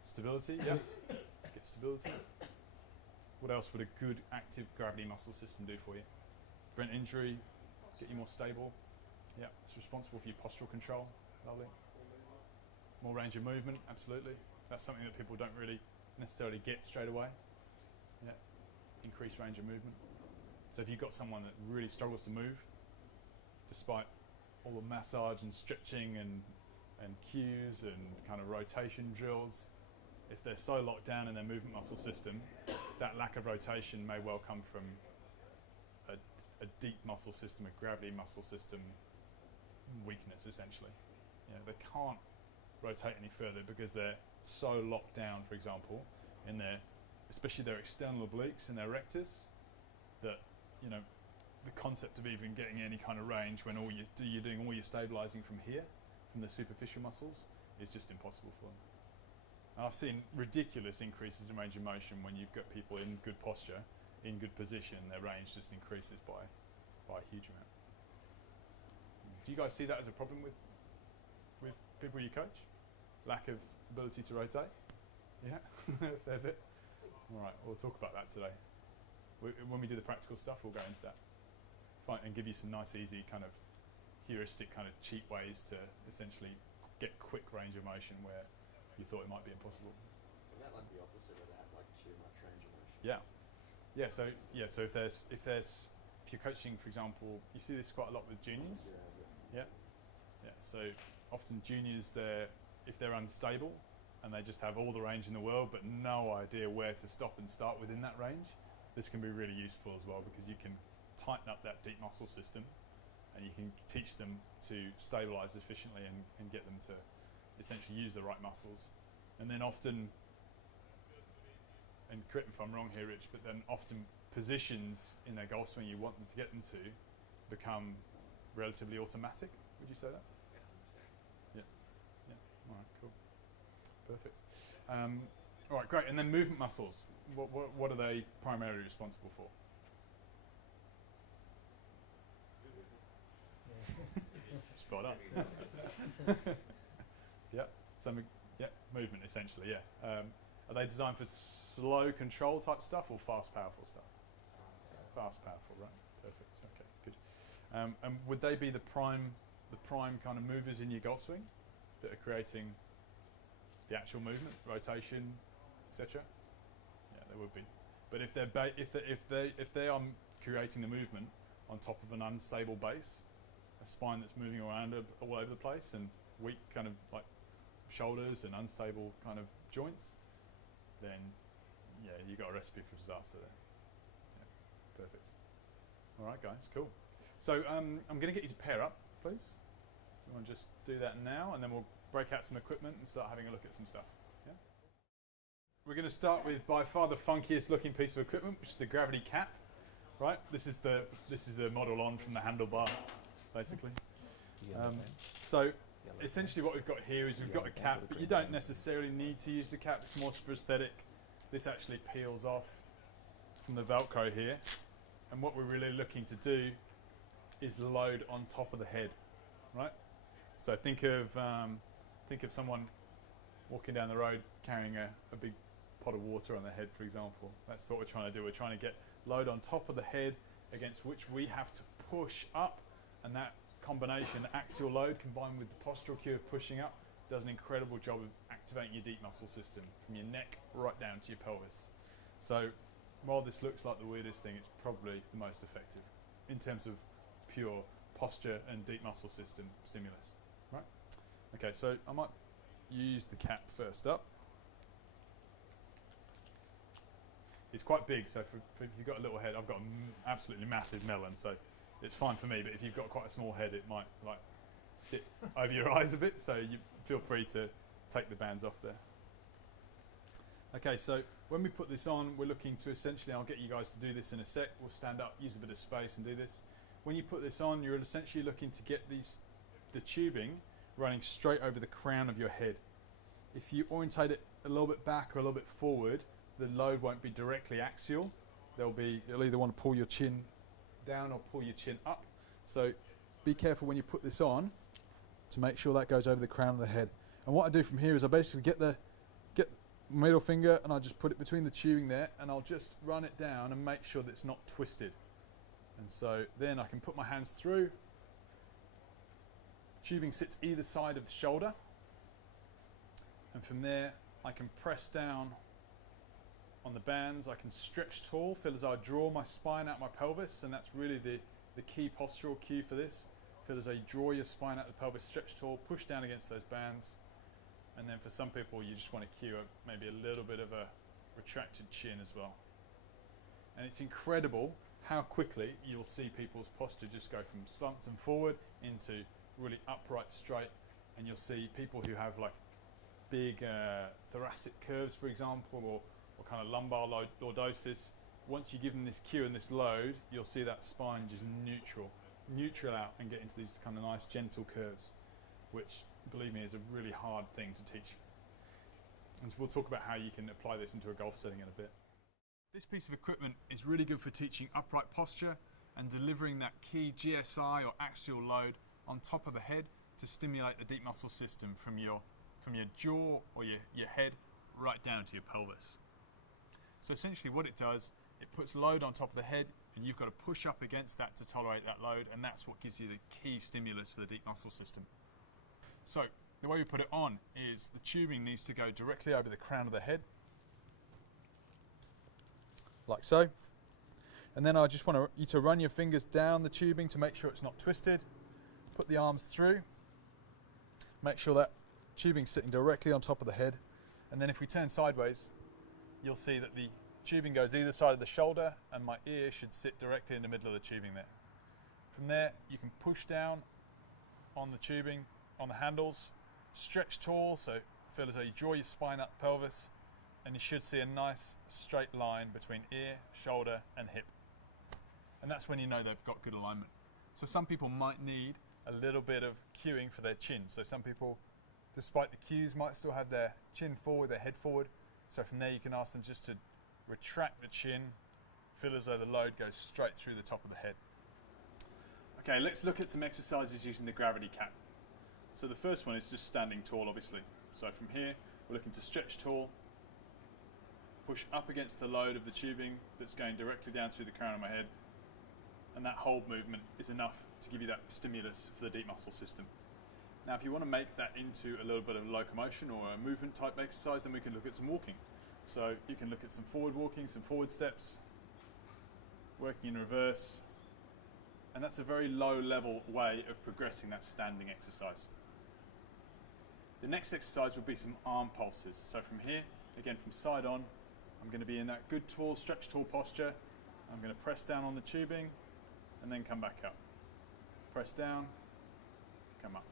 Stability, yeah. Get stability. What else would a good active gravity muscle system do for you? Prevent injury, get you more stable. Yeah, it's responsible for your postural control. Lovely. More range of movement, absolutely. That's something that people don't really necessarily get straight away. Yeah, increased range of movement. So if you've got someone that really struggles to move, despite all the massage and stretching and cues and kind of rotation drills, if they're so locked down in their movement muscle system, that lack of rotation may well come from a deep muscle system, a gravity muscle system weakness, essentially. They can't rotate any further because they're so locked down, for example, in especially their external obliques and their rectus, that the concept of even getting any kind of range when you're doing all your stabilizing from here, from the superficial muscles, is just impossible for them. And I've seen ridiculous increases in range of motion when you've got people in good posture, in good position, their range just increases by a huge amount. Do you guys see that as a problem with people you coach? Lack of ability to rotate? Yeah, a fair bit. All right, we'll talk about that today. When we do the practical stuff, we'll go into that. And give you some nice, easy kind of heuristic, kind of cheap ways to essentially get quick range of motion where you thought it might be impossible. What about like the opposite of that, like too much range of motion? So if you're coaching, for example, you see this quite a lot with juniors. Yeah. So often juniors, if they're unstable and they just have all the range in the world but no idea where to stop and start within that range, this can be really useful as well, because you can tighten up that deep muscle system and you can teach them to stabilize efficiently and get them to essentially use the right muscles. And then often, and correct me if I'm wrong here, Rich, but then often positions in their golf swing you want them to get them to become relatively automatic. Would you say that? Yeah. All right, cool. Perfect. All right, great. And then movement muscles. What are they primarily responsible for? Spot on. Movement essentially. Are they designed for slow control type stuff or fast powerful stuff? Fast powerful, right? Perfect. Okay, good. And would they be the prime kind of movers in your golf swing that are creating the actual movement, rotation, etc.? Yeah, they would be. But if they are creating the movement on top of an unstable base, a spine that's moving around all over the place, and weak kind of like shoulders and unstable kind of joints, then yeah, you got a recipe for disaster there. Yeah, perfect. All right, guys, cool. So I'm going to get you to pair up, please. You want to just do that now, and then we'll break out some equipment and start having a look at some stuff. Yeah. We're going to start with by far the funkiest looking piece of equipment, which is the gravity cap. Right. This is the model on from the handlebar, basically. So essentially what we've got here is we've got a cap, but you don't necessarily need to use the cap. It's more for aesthetic. This actually peels off from the Velcro here, and what we're really looking to do is load on top of the head, right? So think of someone walking down the road carrying a big pot of water on their head, for example. That's what we're trying to do. We're trying to get load on top of the head against which we have to push up, and that combination, axial load combined with the postural cue of pushing up, does an incredible job of activating your deep muscle system from your neck right down to your pelvis. So while this looks like the weirdest thing, it's probably the most effective in terms of pure posture and deep muscle system stimulus, right? Okay, so I might use the cap first up. It's quite big, so if you've got a little head, I've got an absolutely massive melon, so it's fine for me, but if you've got quite a small head, it might like sit over your eyes a bit, so you feel free to take the bands off there. Okay, so when we put this on, we're looking to essentially, I'll get you guys to do this in a sec, we'll stand up, use a bit of space and do this. When you put this on, you're essentially looking to get the tubing running straight over the crown of your head. If you orientate it a little bit back or a little bit forward, the load won't be directly axial. You'll either want to pull your chin down or pull your chin up. So be careful when you put this on to make sure that goes over the crown of the head. And what I do from here is I basically get middle finger and I just put it between the tubing there, and I'll just run it down and make sure that it's not twisted. And so then I can put my hands through. Tubing sits either side of the shoulder, and from there I can press down on the bands. I can stretch tall, feel as I draw my spine out my pelvis, and that's really the key postural cue for this. Feel as I draw your spine out the pelvis, stretch tall, push down against those bands, and then for some people you just want to cue maybe a little bit of a retracted chin as well. And it's incredible how quickly you'll see people's posture just go from slumped and forward into really upright, straight, and you'll see people who have like big thoracic curves, for example, or kind of lumbar lordosis. Once you give them this cue and this load, you'll see that spine just neutral out and get into these kind of nice gentle curves, which, believe me, is a really hard thing to teach. And so we'll talk about how you can apply this into a golf setting in a bit. This piece of equipment is really good for teaching upright posture and delivering that key GSI or axial load on top of the head to stimulate the deep muscle system from your jaw or your head right down to your pelvis. So essentially what it does, it puts load on top of the head, and you've got to push up against that to tolerate that load, and that's what gives you the key stimulus for the deep muscle system. So the way we put it on is the tubing needs to go directly over the crown of the head, like so. And then I just want you to run your fingers down the tubing to make sure it's not twisted. Put the arms through. Make sure that tubing's sitting directly on top of the head. And then if we turn sideways, you'll see that the tubing goes either side of the shoulder and my ear should sit directly in the middle of the tubing there. From there, you can push down on the tubing, on the handles, stretch tall, so feel as though you draw your spine up the pelvis, and you should see a nice straight line between ear, shoulder, and hip. And that's when you know they've got good alignment. So some people might need a little bit of cueing for their chin. So some people, despite the cues, might still have their chin forward, their head forward. So from there you can ask them just to retract the chin, feel as though the load goes straight through the top of the head. Okay, let's look at some exercises using the gravity cap. So the first one is just standing tall, obviously. So from here, we're looking to stretch tall, push up against the load of the tubing that's going directly down through the crown of my head, and that hold movement is enough to give you that stimulus for the deep muscle system. Now if you want to make that into a little bit of locomotion or a movement type exercise, then we can look at some walking. So you can look at some forward walking, some forward steps, working in reverse, and that's a very low level way of progressing that standing exercise. The next exercise will be some arm pulses. So from here, again from side on, I'm going to be in that good tall, stretch tall posture. I'm going to press down on the tubing and then come back up. Press down, come up.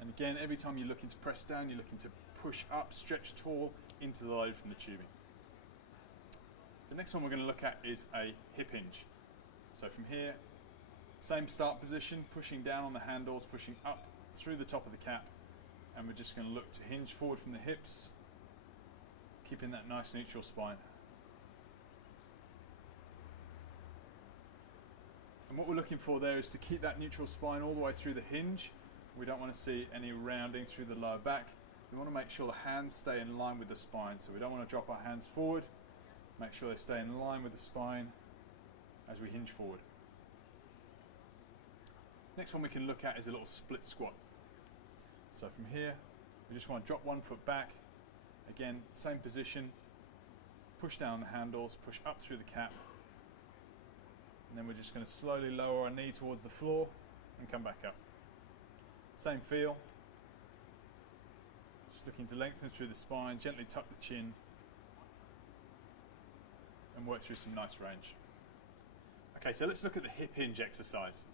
And again, every time you're looking to press down, you're looking to push up, stretch tall into the load from the tubing. The next one we're going to look at is a hip hinge. So from here, same start position, pushing down on the handles, pushing up through the top of the cap, and we're just going to look to hinge forward from the hips, keeping that nice neutral spine. And what we're looking for there is to keep that neutral spine all the way through the hinge. We don't want to see any rounding through the lower back. We want to make sure the hands stay in line with the spine. So we don't want to drop our hands forward. Make sure they stay in line with the spine as we hinge forward. Next one we can look at is a little split squat. So from here, we just want to drop one foot back. Again, same position. Push down the handles, push up through the cap. And then we're just going to slowly lower our knee towards the floor and come back up. Same feel. Just looking to lengthen through the spine, gently tuck the chin, and work through some nice range. Okay, so let's look at the hip hinge exercise.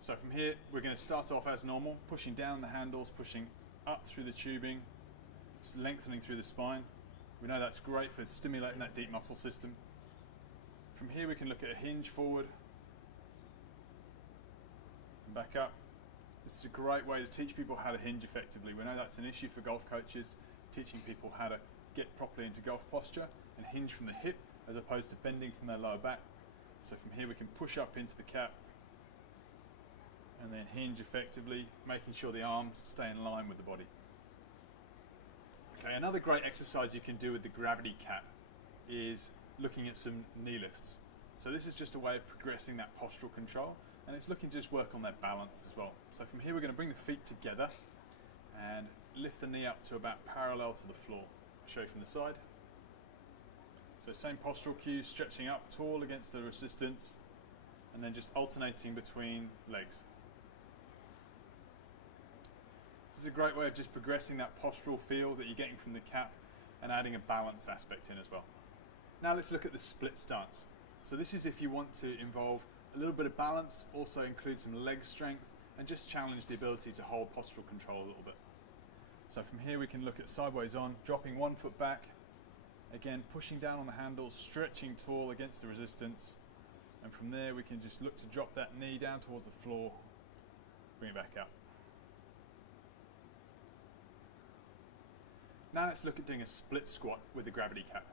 So from here, we're going to start off as normal, pushing down the handles, pushing up through the tubing, just lengthening through the spine. We know that's great for stimulating that deep muscle system. From here, we can look at a hinge forward and back up. This is a great way to teach people how to hinge effectively. We know that's an issue for golf coaches, teaching people how to get properly into golf posture and hinge from the hip as opposed to bending from their lower back. So from here we can push up into the cap and then hinge effectively, making sure the arms stay in line with the body. Okay, another great exercise you can do with the gravity cap is looking at some knee lifts. So this is just a way of progressing that postural control, and it's looking to just work on their balance as well. So from here we're going to bring the feet together and lift the knee up to about parallel to the floor. I'll show you from the side. So same postural cues, stretching up tall against the resistance and then just alternating between legs. This is a great way of just progressing that postural feel that you're getting from the cap and adding a balance aspect in as well. Now let's look at the split stance. So this is if you want to involve a little bit of balance, also include some leg strength, and just challenge the ability to hold postural control a little bit. So from here we can look at sideways on, dropping one foot back, again pushing down on the handles, stretching tall against the resistance, and from there we can just look to drop that knee down towards the floor, bring it back up. Now let's look at doing a split squat with the gravity cap.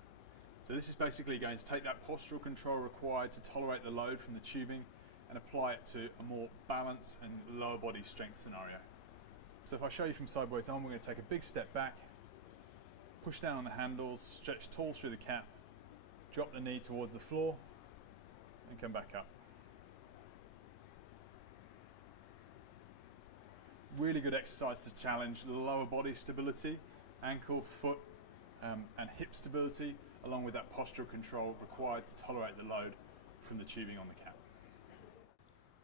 So this is basically going to take that postural control required to tolerate the load from the tubing and apply it to a more balanced and lower body strength scenario. So if I show you from sideways on, we're going to take a big step back, push down on the handles, stretch tall through the cap, drop the knee towards the floor and come back up. really good exercise to challenge lower body stability, ankle, foot, and hip stability, along with that postural control required to tolerate the load from the tubing on the cap.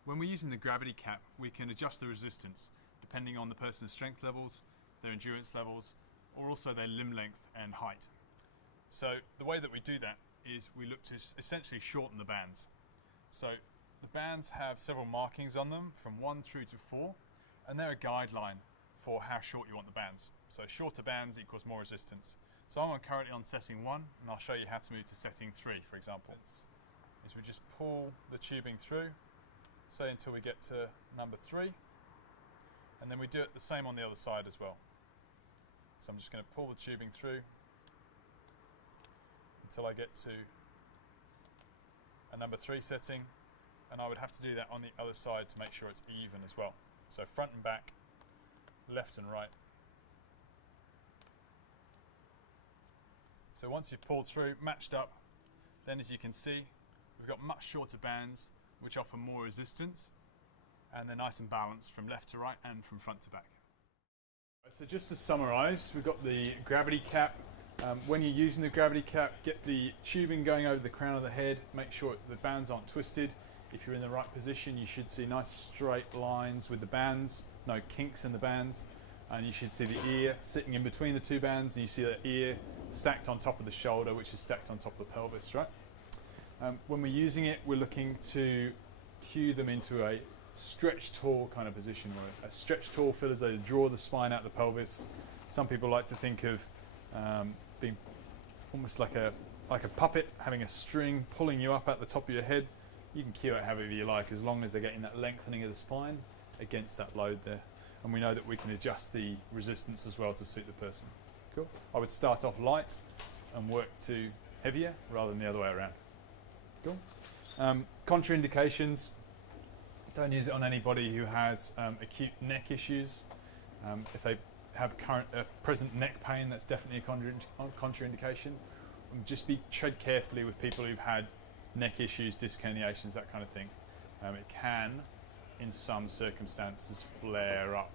When we're using the gravity cap, we can adjust the resistance depending on the person's strength levels, their endurance levels, or also their limb length and height. So the way that we do that is we look to essentially shorten the bands. So the bands have several markings on them from 1 through to 4, and they're a guideline for how short you want the bands. So shorter bands equals more resistance. So I'm currently on setting 1, and I'll show you how to move to setting 3, for example. Is we just pull the tubing through, say until we get to number 3, and then we do it the same on the other side as well. So I'm just going to pull the tubing through until I get to a number 3 setting, and I would have to do that on the other side to make sure it's even as well. So front and back, left and right. So once you've pulled through, matched up, then as you can see, we've got much shorter bands which offer more resistance, and they're nice and balanced from left to right and from front to back. So just to summarise, we've got the gravity cap. When you're using the gravity cap, get the tubing going over the crown of the head, make sure the bands aren't twisted. If you're in the right position, you should see nice straight lines with the bands, no kinks in the bands, and you should see the ear sitting in between the two bands, and you see the ear stacked on top of the shoulder, which is stacked on top of the pelvis, right? When we're using it, we're looking to cue them into a stretch tall kind of position, where a stretch tall feel as though they draw the spine out the pelvis. Some people like to think of being almost like a puppet, having a string pulling you up at the top of your head. You can cue it however you like, as long as they're getting that lengthening of the spine against that load there. And we know that we can adjust the resistance as well to suit the person. Cool. I would start off light and work to heavier rather than the other way around. Cool. Contraindications. Don't use it on anybody who has acute neck issues. If they have present neck pain, that's definitely a contraindication. Just tread carefully with people who've had neck issues, disc herniations, that kind of thing. It can, in some circumstances, flare up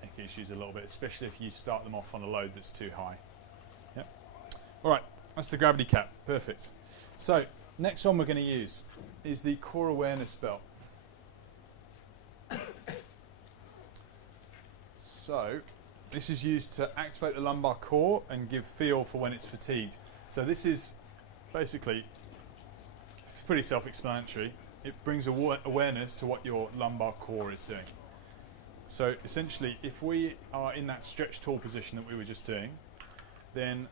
neck issues a little bit, especially if you start them off on a load that's too high. Yep. All right, that's the gravity cap. Perfect. So, next one we're going to use is the core awareness belt. So, this is used to activate the lumbar core and give feel for when it's fatigued. So this is basically pretty self-explanatory. It brings awareness to what your lumbar core is doing. So essentially, if we are in that stretch tall position that we were just doing, then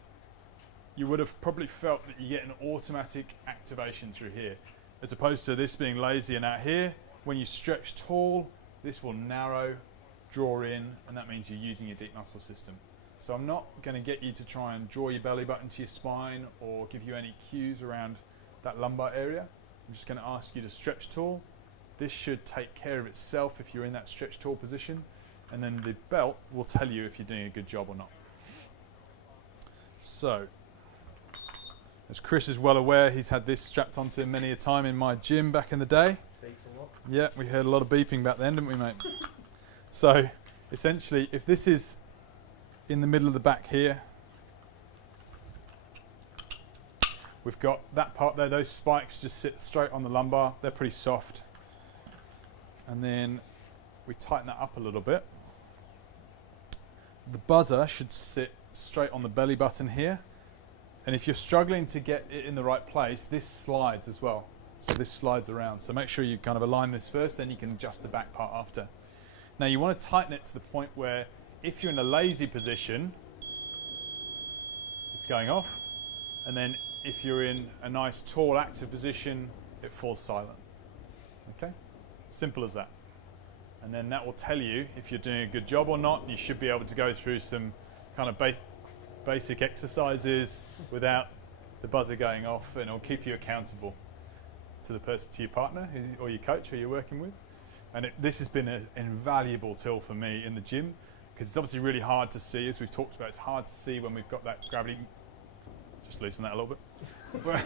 you would have probably felt that you get an automatic activation through here, as opposed to this being lazy and out here. When you stretch tall, this will narrow, draw in, and that means you're using your deep muscle system. So I'm not going to get you to try and draw your belly button to your spine or give you any cues around that lumbar area. I'm just going to ask you to stretch tall. This should take care of itself if you're in that stretch tall position, and then the belt will tell you if you're doing a good job or not. So, as Chris is well aware, he's had this strapped onto him many a time in my gym back in the day. Beeps a lot. Yeah, we heard a lot of beeping back then, didn't we, mate? So, essentially, if this is in the middle of the back here, we've got that part there, those spikes just sit straight on the lumbar, they're pretty soft. And then we tighten that up a little bit. The buzzer should sit straight on the belly button here. And if you're struggling to get it in the right place, this slides as well. So this slides around. So make sure you kind of align this first, then you can adjust the back part after. Now you want to tighten it to the point where if you're in a lazy position, it's going off. And then if you're in a nice tall active position, it falls silent. Okay? Simple as that. And then that will tell you if you're doing a good job or not. You should be able to go through some kind of basic exercises without the buzzer going off, and it'll keep you accountable to the person, to your partner or your coach who you're working with. And this has been an invaluable tool for me in the gym, because it's obviously really hard to see, as we've talked about. It's hard to see when we've got that gravity. Just loosen that a little bit.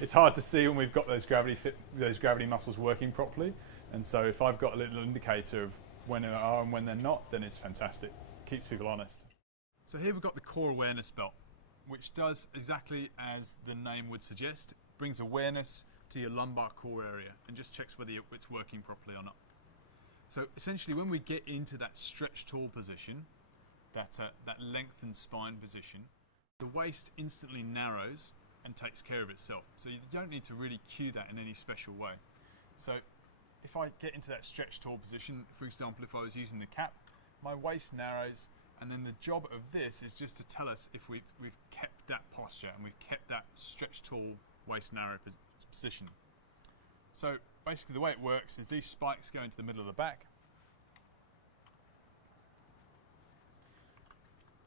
It's hard to see when we've got those gravity muscles working properly. And so if I've got a little indicator of when they are and when they're not, then it's fantastic. Keeps people honest. So here we've got the core awareness belt, which does exactly as the name would suggest. Brings awareness to your lumbar core area and just checks whether it's working properly or not. So essentially, when we get into that stretch tall position, that lengthened spine position, the waist instantly narrows and takes care of itself. So you don't need to really cue that in any special way. So if I get into that stretch tall position, for example, if I was using the cap, my waist narrows, and then the job of this is just to tell us if we've kept that posture and we've kept that stretch tall waist narrow position. So basically the way it works is these spikes go into the middle of the back,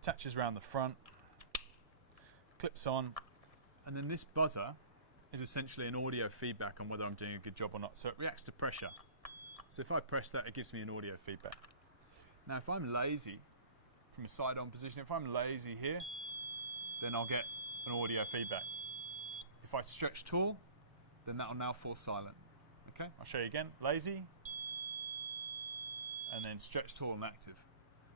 attaches around the front, clips on, and then this buzzer is essentially an audio feedback on whether I'm doing a good job or not. So it reacts to pressure. So if I press that, it gives me an audio feedback. Now if I'm lazy, from a side-on position, if I'm lazy here, then I'll get an audio feedback. If I stretch tall, then that will now fall silent. Okay, I'll show you again. Lazy, and then stretch tall and active.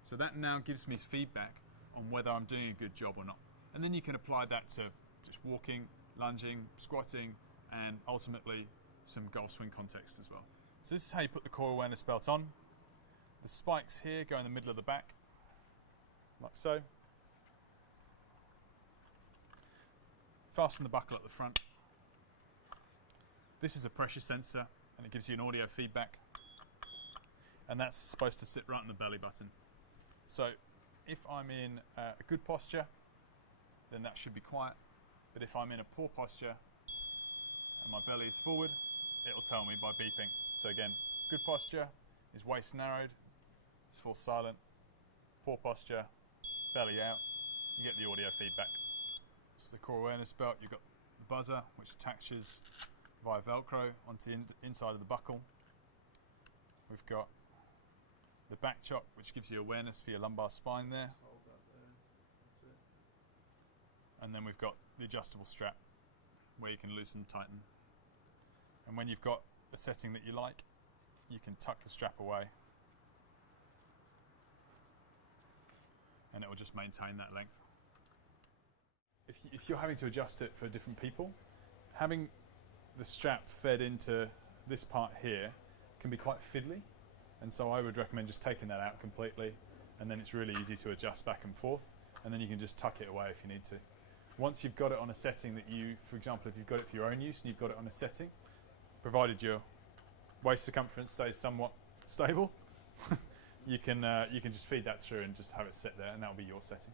So that now gives me feedback on whether I'm doing a good job or not. And then you can apply that to just walking, lunging, squatting, and ultimately some golf swing context as well. So this is how you put the core awareness belt on. The spikes here go in the middle of the back, like so. Fasten the buckle at the front. This is a pressure sensor and it gives you an audio feedback, and that's supposed to sit right on the belly button. So if I'm in a good posture, then that should be quiet, but if I'm in a poor posture and my belly is forward, it will tell me by beeping. So again, good posture is waist narrowed, it's full silent. Poor posture, belly out, you get the audio feedback. So the core awareness belt, you've got the buzzer, which attaches via Velcro onto the inside of the buckle. We've got the back chock, which gives you awareness for your lumbar spine there. Hold that there. That's it. And then we've got the adjustable strap, where you can loosen and tighten. And when you've got the setting that you like, you can tuck the strap away, and it will just maintain that length. If you're having to adjust it for different people, having the strap fed into this part here can be quite fiddly, and so I would recommend just taking that out completely, and then it's really easy to adjust back and forth, and then you can just tuck it away if you need to. Once you've got it on a setting that you, for example, if you've got it for your own use and you've got it on a setting, provided your waist circumference stays somewhat stable, you can just feed that through and just have it sit there, and that'll be your setting.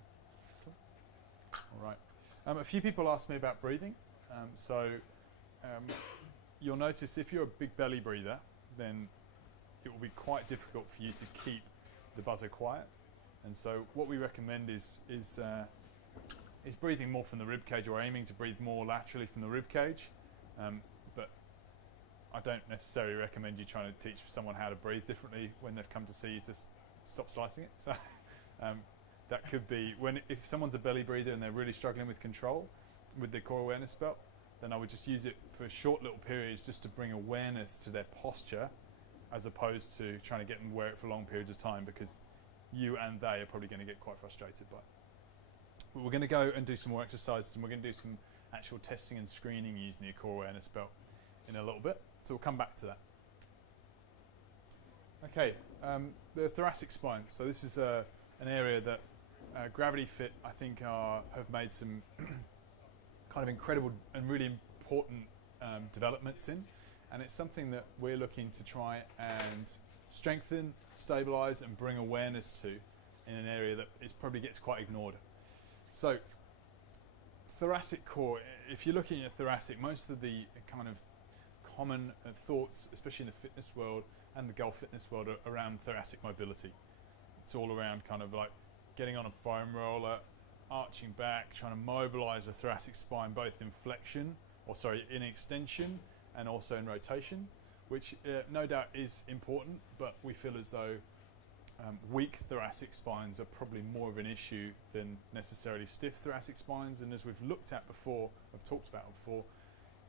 Cool. All right. A few people asked me about breathing. You'll notice if you're a big belly breather, then it will be quite difficult for you to keep the buzzer quiet. And so what we recommend is breathing more from the rib cage, or aiming to breathe more laterally from the rib cage. But I don't necessarily recommend you trying to teach someone how to breathe differently when they've come to see you to stop slicing it. So that could be if someone's a belly breather and they're really struggling with control with their core awareness belt, then I would just use it for short little periods just to bring awareness to their posture, as opposed to trying to get them to wear it for long periods of time, because you and they are probably going to get quite frustrated by it. But we're going to go and do some more exercises, and we're going to do some actual testing and screening using the core awareness belt in a little bit. So we'll come back to that. Okay, the thoracic spine. So this is an area that Gravity Fit, I think, have made some kind of incredible and really important developments in, and it's something that we're looking to try and strengthen, stabilize, and bring awareness to in an area that probably gets quite ignored. So thoracic core, if you're looking at thoracic, most of the kind of common thoughts, especially in the fitness world and the golf fitness world, are around thoracic mobility. It's all around kind of like getting on a foam roller, arching back, trying to mobilize the thoracic spine both in extension and also in rotation, which no doubt is important, but we feel as though weak thoracic spines are probably more of an issue than necessarily stiff thoracic spines. And as we've looked at before, I've talked about before,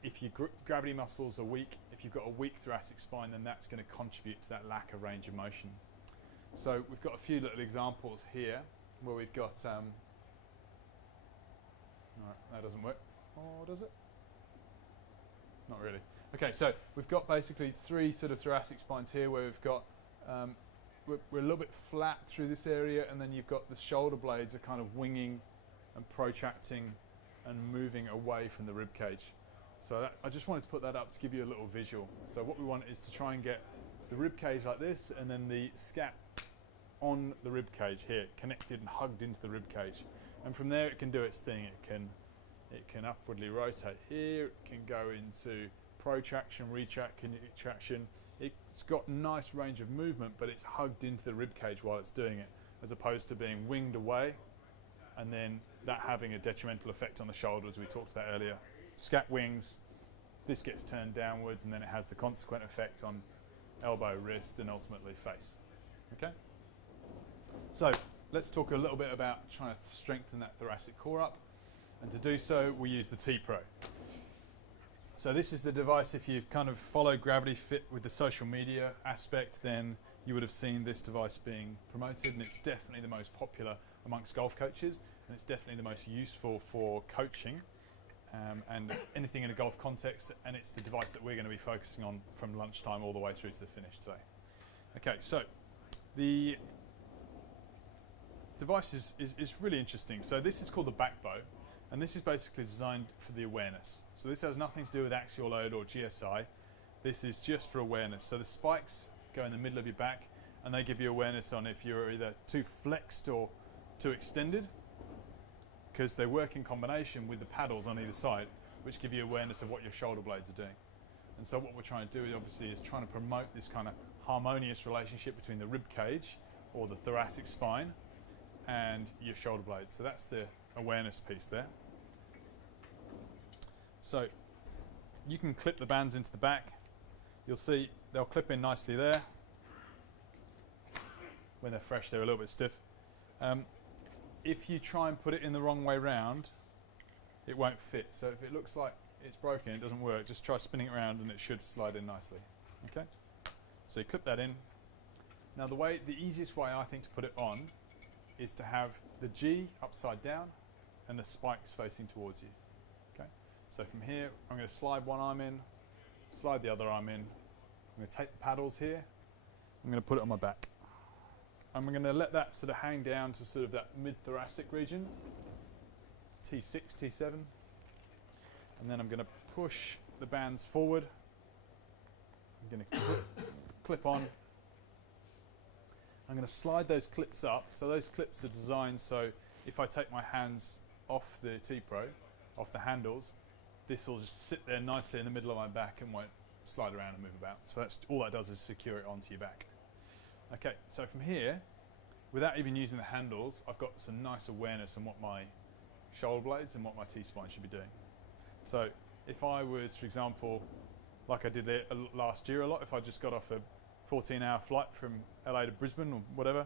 if your gravity muscles are weak, if you've got a weak thoracic spine, then that's going to contribute to that lack of range of motion. So we've got a few little examples here where we've got, right, that doesn't work. Or does it? Not really. Okay, so we've got basically three sort of thoracic spines here where we've got, we're a little bit flat through this area, and then you've got the shoulder blades are kind of winging and protracting and moving away from the rib cage. So that, I just wanted to put that up to give you a little visual. So what we want is to try and get the rib cage like this, and then the scap on the rib cage here, connected and hugged into the rib cage. And from there it can do its thing. It can upwardly rotate here, it can go into protraction, retraction. It's got nice range of movement, but it's hugged into the rib cage while it's doing it, as opposed to being winged away and then that having a detrimental effect on the shoulder, as we talked about earlier. Scat wings, this gets turned downwards, and then it has the consequent effect on elbow, wrist, and ultimately face. Okay? So let's talk a little bit about trying to strengthen that thoracic core up, and to do so we use the T-Pro. So this is the device. If you kind of follow Gravity Fit with the social media aspect, then you would have seen this device being promoted, and it's definitely the most popular amongst golf coaches, and it's definitely the most useful for coaching and anything in a golf context, and it's the device that we're going to be focusing on from lunchtime all the way through to the finish today. Okay, so the device is really interesting. So this is called the Backbow, and this is basically designed for the awareness. So this has nothing to do with axial load or GSI. This is just for awareness. So the spikes go in the middle of your back, and they give you awareness on if you're either too flexed or too extended, because they work in combination with the paddles on either side, which give you awareness of what your shoulder blades are doing. And so what we're trying to do obviously is trying to promote this kind of harmonious relationship between the rib cage or the thoracic spine and your shoulder blades. So that's the awareness piece there. So you can clip the bands into the back. You'll see they'll clip in nicely there. When they're fresh, they're a little bit stiff. If you try and put it in the wrong way round, it won't fit. So if it looks like it's broken, it doesn't work, just try spinning it around and it should slide in nicely. Okay? So you clip that in. Now the easiest way I think to put it on is to have the G upside down and the spikes facing towards you. Okay? So from here, I'm going to slide one arm in, slide the other arm in. I'm going to take the paddles here. I'm going to put it on my back. I'm going to let that sort of hang down to sort of that mid-thoracic region, T6, T7. And then I'm going to push the bands forward. I'm going to clip on. I'm going to slide those clips up. So those clips are designed so if I take my hands off the T-Pro, off the handles, this will just sit there nicely in the middle of my back and won't slide around and move about. So that's all that does is secure it onto your back. Okay, so from here, without even using the handles, I've got some nice awareness on what my shoulder blades and what my T-spine should be doing. So if I was, for example, like I did last year a lot, if I just got off a 14-hour flight from LA to Brisbane or whatever,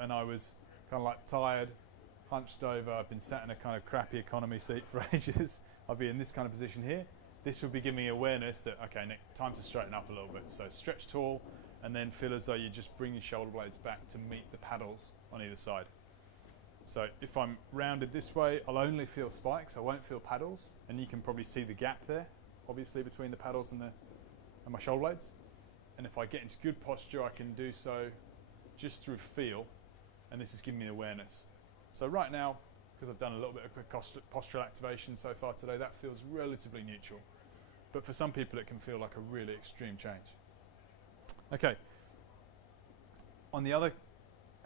and I was kind of like tired, hunched over, I've been sat in a kind of crappy economy seat for ages, I'll be in this kind of position here. This will be giving me awareness that, okay, Nick, time to straighten up a little bit. So stretch tall, and then feel as though you just bring your shoulder blades back to meet the paddles on either side. So if I'm rounded this way, I'll only feel spikes, I won't feel paddles, and you can probably see the gap there, obviously, between the paddles and my shoulder blades. And if I get into good posture, I can do so just through feel, and this is giving me awareness. So right now, because I've done a little bit of quick postural activation so far today, that feels relatively neutral. But for some people, it can feel like a really extreme change. Okay, on the other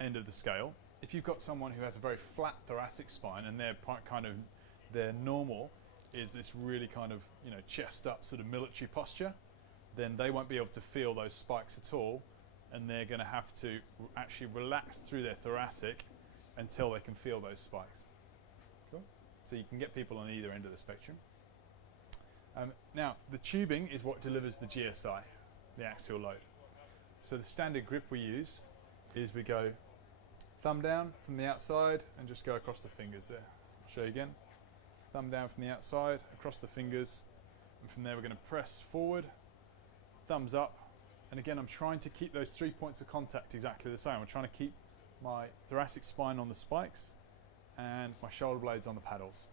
end of the scale, if you've got someone who has a very flat thoracic spine and their normal is this really kind of, you know, chest up sort of military posture, then they won't be able to feel those spikes at all, and they're going to have to actually relax through their thoracic until they can feel those spikes. Cool? So you can get people on either end of the spectrum. Now, the tubing is what delivers the GSI, the axial load. So the standard grip we use is we go thumb down from the outside and just go across the fingers there. I'll show you again. Thumb down from the outside, across the fingers, and from there we're going to press forward, thumbs up, And again, I'm trying to keep those 3 points of contact exactly the same. I'm trying to keep my thoracic spine on the spikes and my shoulder blades on the paddles.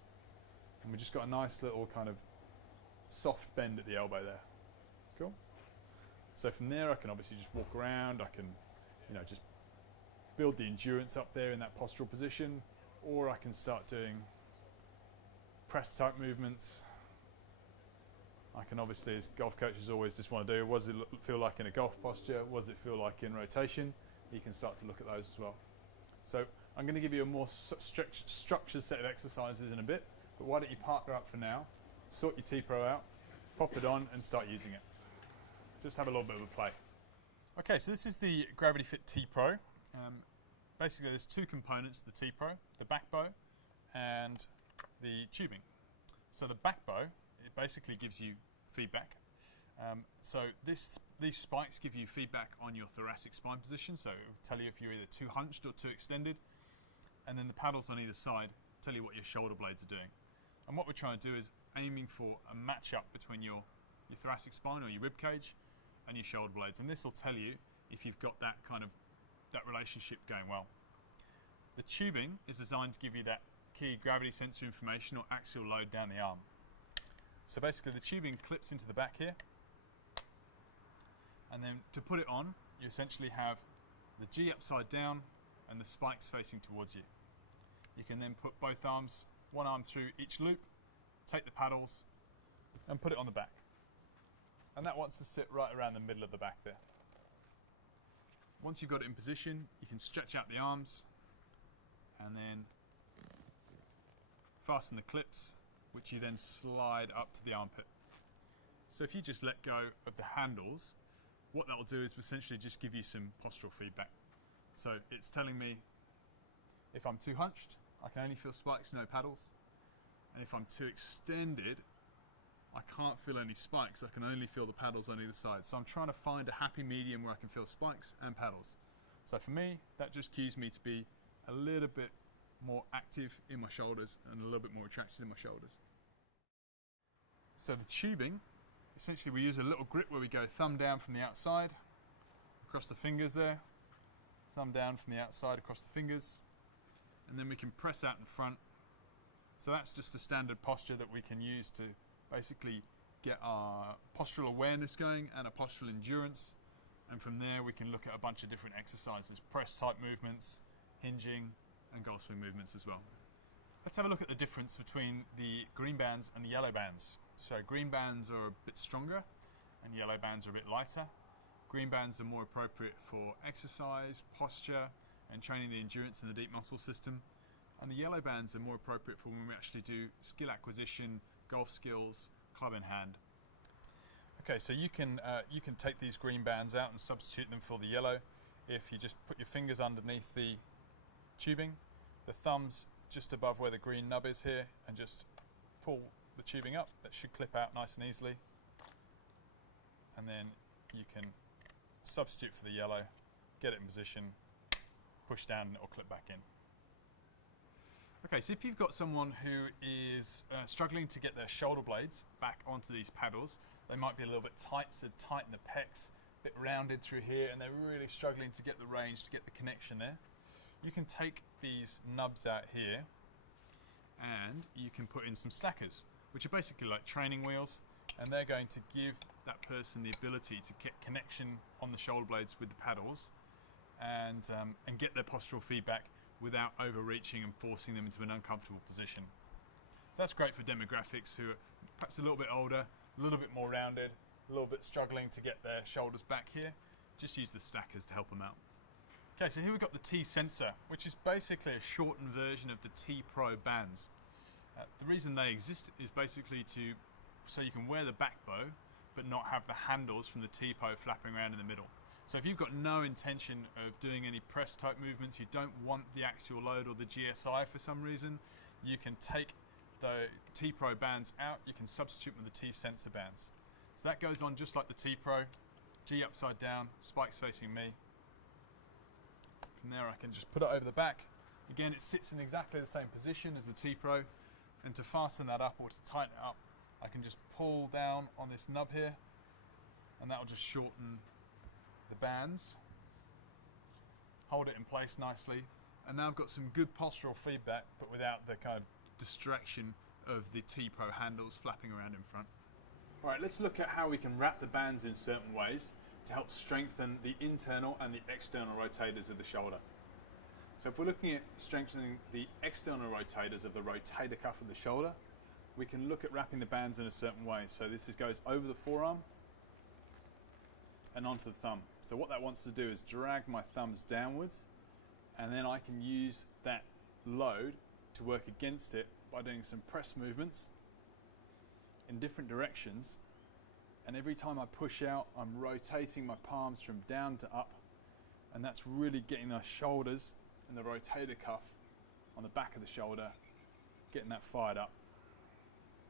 And we've just got a nice little kind of soft bend at the elbow there. Cool. So from there, I can obviously just walk around. I can, just build the endurance up there in that postural position, or I can start doing press type movements. I can obviously, as golf coaches always just want to do, what does it feel like in a golf posture? What does it feel like in rotation? You can start to look at those as well. So I'm going to give you a more structured set of exercises in a bit, but why don't you partner up for now, sort your T-Pro out, pop it on and start using it. Just have a little bit of a play. Okay, so this is the Gravity Fit T-Pro. Basically there's two components, the T-Pro, the back bow and the tubing. So the back bow, it basically gives you feedback. So these spikes give you feedback on your thoracic spine position, so it will tell you if you're either too hunched or too extended, and then the paddles on either side tell you what your shoulder blades are doing. And what we're trying to do is aiming for a match-up between your thoracic spine or your rib cage and your shoulder blades, and this will tell you if you've got that relationship going well. The tubing is designed to give you that key gravity sensor information or axial load down the arm. So basically the tubing clips into the back here, and then to put it on, you essentially have the G upside down and the spikes facing towards you. You can then put both arms, one arm through each loop, take the paddles and put it on the back. And that wants to sit right around the middle of the back there. Once you've got it in position, you can stretch out the arms and then fasten the clips, which you then slide up to the armpit. So if you just let go of the handles, what that will do is essentially just give you some postural feedback. So it's telling me if I'm too hunched, I can only feel spikes, no paddles. And if I'm too extended, I can't feel any spikes, I can only feel the paddles on either side. So I'm trying to find a happy medium where I can feel spikes and paddles. So for me, that just cues me to be a little bit more active in my shoulders and a little bit more retracted in my shoulders. So the tubing, essentially we use a little grip where we go thumb down from the outside, across the fingers there, thumb down from the outside across the fingers, and then we can press out in front. So that's just a standard posture that we can use to basically get our postural awareness going and a postural endurance, and from there we can look at a bunch of different exercises, press type movements, hinging and golf swing movements as well. Let's have a look at the difference between the green bands and the yellow bands. So green bands are a bit stronger and yellow bands are a bit lighter. Green bands are more appropriate for exercise, posture and training the endurance in the deep muscle system, and the yellow bands are more appropriate for when we actually do skill acquisition, golf skills, club in hand. Okay, so you can take these green bands out and substitute them for the yellow if you just put your fingers underneath the tubing, the thumbs just above where the green nub is here, and just pull the tubing up. That should clip out nice and easily, and then you can substitute for the yellow, get it in position, push down and it will clip back in. Okay, so if you've got someone who is struggling to get their shoulder blades back onto these paddles, they might be a little bit tight, so tighten the pecs, a bit rounded through here, and they're really struggling to get the range, to get the connection there. You can take these nubs out here and you can put in some stackers, which are basically like training wheels, and they're going to give that person the ability to get connection on the shoulder blades with the paddles and get their postural feedback without overreaching and forcing them into an uncomfortable position. So that's great for demographics who are perhaps a little bit older, a little bit more rounded, a little bit struggling to get their shoulders back here. Just use the stackers to help them out. Okay, so here we've got the T-Sensor, which is basically a shortened version of the T-Pro bands. The reason they exist is basically so you can wear the back bow but not have the handles from the T-Pro flapping around in the middle. So if you've got no intention of doing any press type movements, you don't want the axial load or the GSI for some reason, you can take the T-Pro bands out, you can substitute with the T-Sensor bands. So that goes on just like the T-Pro, G upside down, spikes facing me. From there I can just put it over the back. Again, it sits in exactly the same position as the T-Pro, and to fasten that up or to tighten it up, I can just pull down on this nub here, and that will just shorten the bands, hold it in place nicely, and now I've got some good postural feedback, but without the kind of distraction of the T-Pro handles flapping around in front. All right, let's look at how we can wrap the bands in certain ways to help strengthen the internal and the external rotators of the shoulder. So if we're looking at strengthening the external rotators of the rotator cuff of the shoulder, we can look at wrapping the bands in a certain way. So this goes over the forearm and onto the thumb. So what that wants to do is drag my thumbs downwards, and then I can use that load to work against it by doing some press movements in different directions. And every time I push out, I'm rotating my palms from down to up, and that's really getting the shoulders and the rotator cuff on the back of the shoulder, getting that fired up.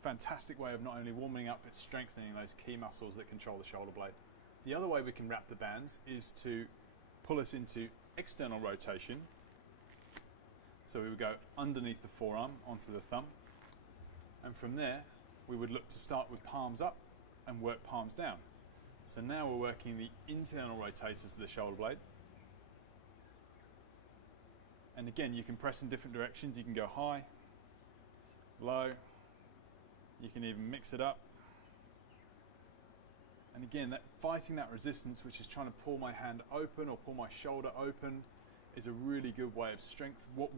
Fantastic way of not only warming up, but strengthening those key muscles that control the shoulder blade. The other way we can wrap the bands is to pull us into external rotation. So we would go underneath the forearm onto the thumb, and from there we would look to start with palms up and work palms down. So now we're working the internal rotators of the shoulder blade. And again, you can press in different directions. You can go high, low, you can even mix it up. And again, fighting that resistance, which is trying to pull my hand open or pull my shoulder open, is a really good way of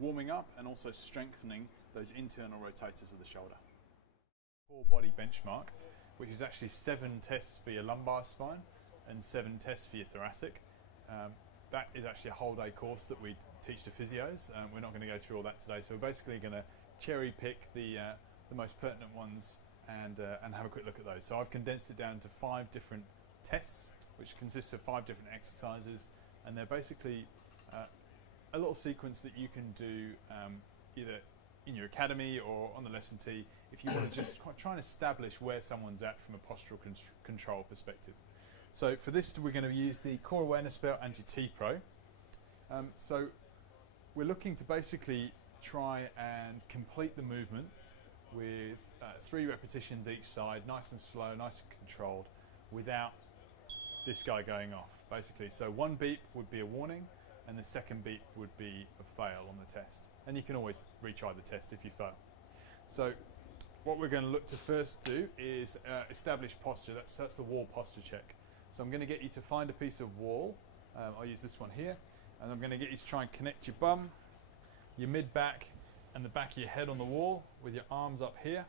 warming up and also strengthening those internal rotators of the shoulder. Core body benchmark, which is actually 7 tests for your lumbar spine and 7 tests for your thoracic. That is actually a whole day course that we teach to physios. We're not going to go through all that today, so we're basically going to cherry pick the most pertinent ones and have a quick look at those. So I've condensed it down to 5 different tests, which consists of 5 different exercises, and they're basically a little sequence that you can do either in your academy or on the lesson tee if you want to just try and establish where someone's at from a postural control perspective. So for this, we're going to use the Core Awareness Belt and your T-Pro. So we're looking to basically try and complete the movements with 3 repetitions each side, nice and slow, nice and controlled, without this guy going off, basically. So 1 beep would be a warning, and the 2nd beep would be a fail on the test. And you can always retry the test if you fail. So what we're going to look to first do is establish posture. That's the wall posture check. So I'm going to get you to find a piece of wall. I'll use this one here. And I'm going to get you to try and connect your bum, your mid-back, and the back of your head on the wall with your arms up here.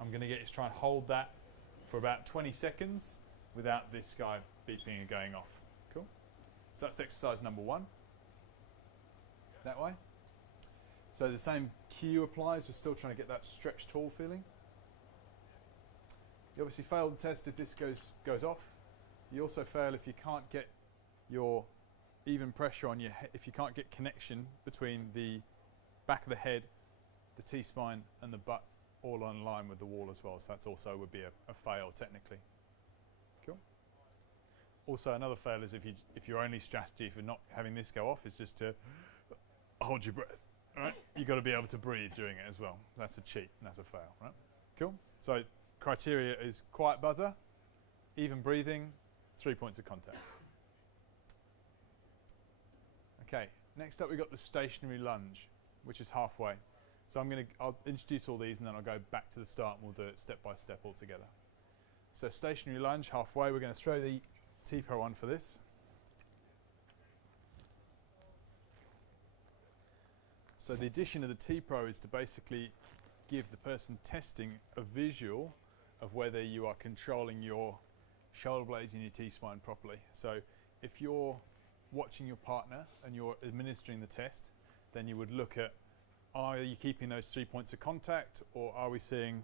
I'm going to get you to try and hold that for about 20 seconds without this guy beeping and going off. Cool? So that's exercise number 1. That way. So the same cue applies. We're still trying to get that stretched tall feeling. You obviously fail the test if this goes off. You also fail if you can't get your even pressure on your head, if you can't get connection between the back of the head, the T-spine and the butt all on line with the wall as well. So that's also would be a fail technically. Cool. Also another fail is if your only strategy for not having this go off is just to hold your breath. All right? You've got to be able to breathe during it as well. That's a cheat and that's a fail, right? Cool. So criteria is quiet buzzer, even breathing, 3 points of contact. Okay, next up we've got the stationary lunge, which is halfway. So I'll introduce all these and then I'll go back to the start and we'll do it step by step all together. So stationary lunge, halfway. We're going to throw the T-Pro on for this. So the addition of the T-Pro is to basically give the person testing a visual of whether you are controlling your shoulder blades and your T-spine properly. So if you're watching your partner and you're administering the test, then you would look at, are you keeping those 3 points of contact, or are we seeing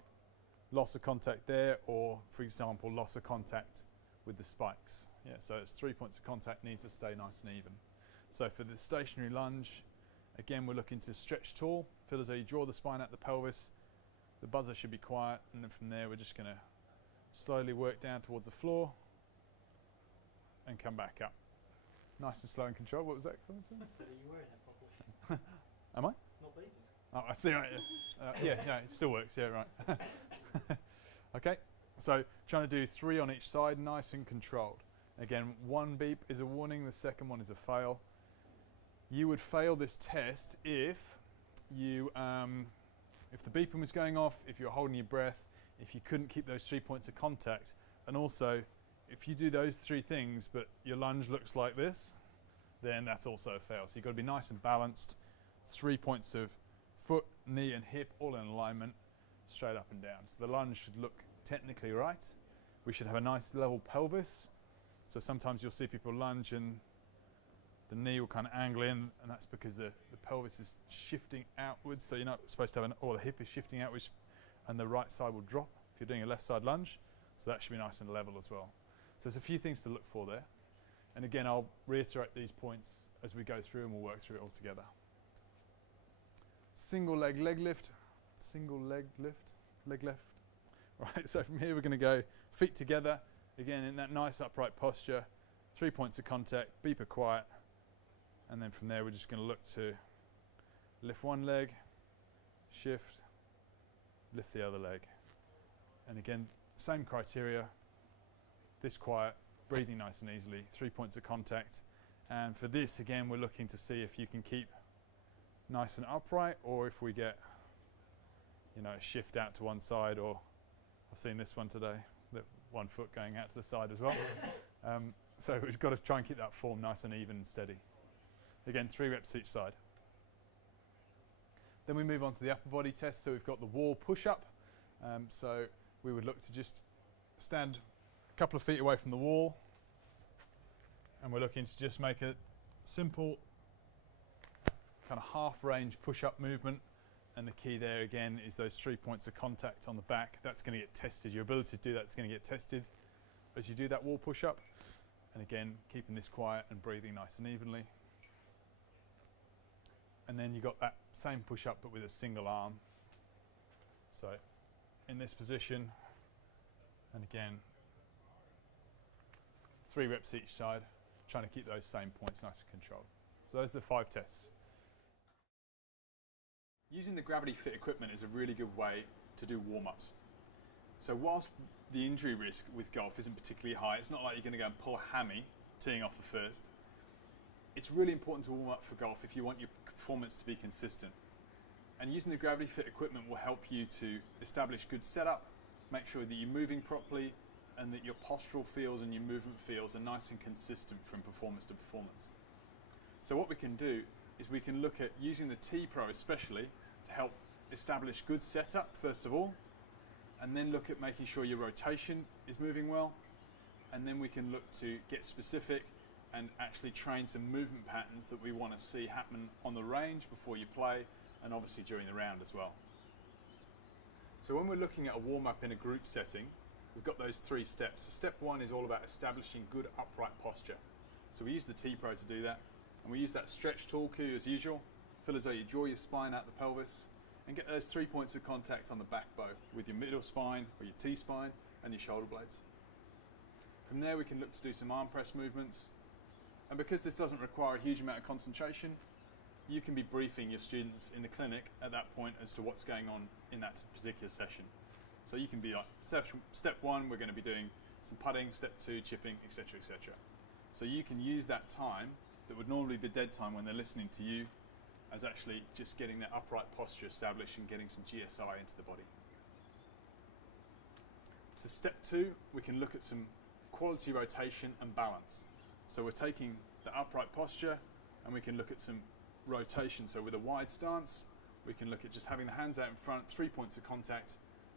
loss of contact there, or for example loss of contact with the spikes. Yeah, so it's 3 points of contact need to stay nice and even. So for the stationary lunge, again we're looking to stretch tall, feel as though you draw the spine out the pelvis, the buzzer should be quiet, and then from there we're just going to slowly work down towards the floor and come back up. Nice and slow and controlled. What was that? So are you wearing that properly? Am I? It's not bleeding. Oh, I see. Right, yeah, it still works. Yeah, right. Okay, so trying to do 3 on each side, nice and controlled. Again, one beep is a warning, the second one is a fail. You would fail this test if you, if the beeping was going off, if you're holding your breath, if you couldn't keep those 3 points of contact, and also if you do those three things but your lunge looks like this, then that's also a fail. So you've got to be nice and balanced, 3 points of foot, knee and hip all in alignment, straight up and down. So the lunge should look technically right. We should have a nice level pelvis. So sometimes you'll see people lunge and the knee will kind of angle in, and that's because the pelvis is shifting outwards. So you're not supposed to have or the hip is shifting outwards and the right side will drop if you're doing a left side lunge. So that should be nice and level as well. So there's a few things to look for there. And again, I'll reiterate these points as we go through and we'll work through it all together. Single leg lift, single leg lift, leg left. Right, so from here we're going to go feet together, again in that nice upright posture, 3 points of contact, beeper quiet, and then from there we're just going to look to lift one leg, shift, lift the other leg. And again, same criteria, this quiet, breathing nice and easily, 3 points of contact. And for this, again, we're looking to see if you can keep nice and upright, or if we get, you know, a shift out to one side, or I've seen this one today, the 1 foot going out to the side as well. So we've got to try and keep that form nice and even and steady. Again, 3 reps each side. Then we move on to the upper body test. So we've got the wall push-up. So we would look to just stand a couple of feet away from the wall, and we're looking to just make a simple kind of half range push-up movement. And the key there again is those 3 points of contact on the back. That's going to get tested. Your ability to do that is going to get tested as you do that wall push-up. And again, keeping this quiet and breathing nice and evenly. And then you got that same push-up but with a single arm. So in this position, and again, 3 reps each side, trying to keep those same points nice and controlled. So those are the 5 tests. Using the Gravity Fit equipment is a really good way to do warm-ups. So whilst the injury risk with golf isn't particularly high, it's not like you're going to go and pull a hammy teeing off the first. It's really important to warm up for golf if you want your performance to be consistent. And using the Gravity Fit equipment will help you to establish good setup, make sure that you're moving properly, and that your postural feels and your movement feels are nice and consistent from performance to performance. So what we can do is we can look at using the T-Pro especially to help establish good setup first of all, and then look at making sure your rotation is moving well, and then we can look to get specific and actually train some movement patterns that we want to see happen on the range before you play, and obviously during the round as well. So when we're looking at a warm-up in a group setting, we've got those 3 steps. So step 1 is all about establishing good upright posture. So we use the T-Pro to do that. And we use that stretch tool cue as usual. Feel as though you draw your spine out the pelvis and get those 3 points of contact on the back bow with your middle spine or your T-spine and your shoulder blades. From there we can look to do some arm press movements. And because this doesn't require a huge amount of concentration, you can be briefing your students in the clinic at that point as to what's going on in that particular session. So you can be like, step 1, we're going to be doing some putting, step 2, chipping, etc., etc. So you can use that time that would normally be dead time when they're listening to you as actually just getting that upright posture established and getting some GSI into the body. So step 2, we can look at some quality rotation and balance. So we're taking the upright posture and we can look at some rotation. So with a wide stance, we can look at just having the hands out in front, 3 points of contact,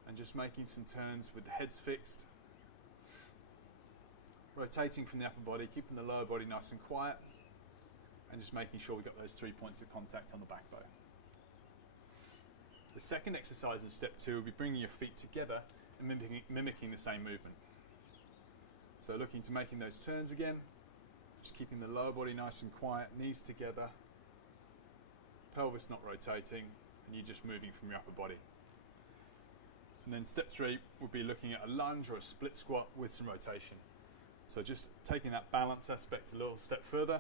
and just making some turns with the heads fixed. Rotating from the upper body, keeping the lower body nice and quiet, and just making sure we've got those 3 points of contact on the back bow. The second exercise in step 2 will be bringing your feet together and mimicking the same movement. So looking to making those turns again, just keeping the lower body nice and quiet, knees together, pelvis not rotating, and you're just moving from your upper body. And then step 3 would be looking at a lunge or a split squat with some rotation. So just taking that balance aspect a little step further.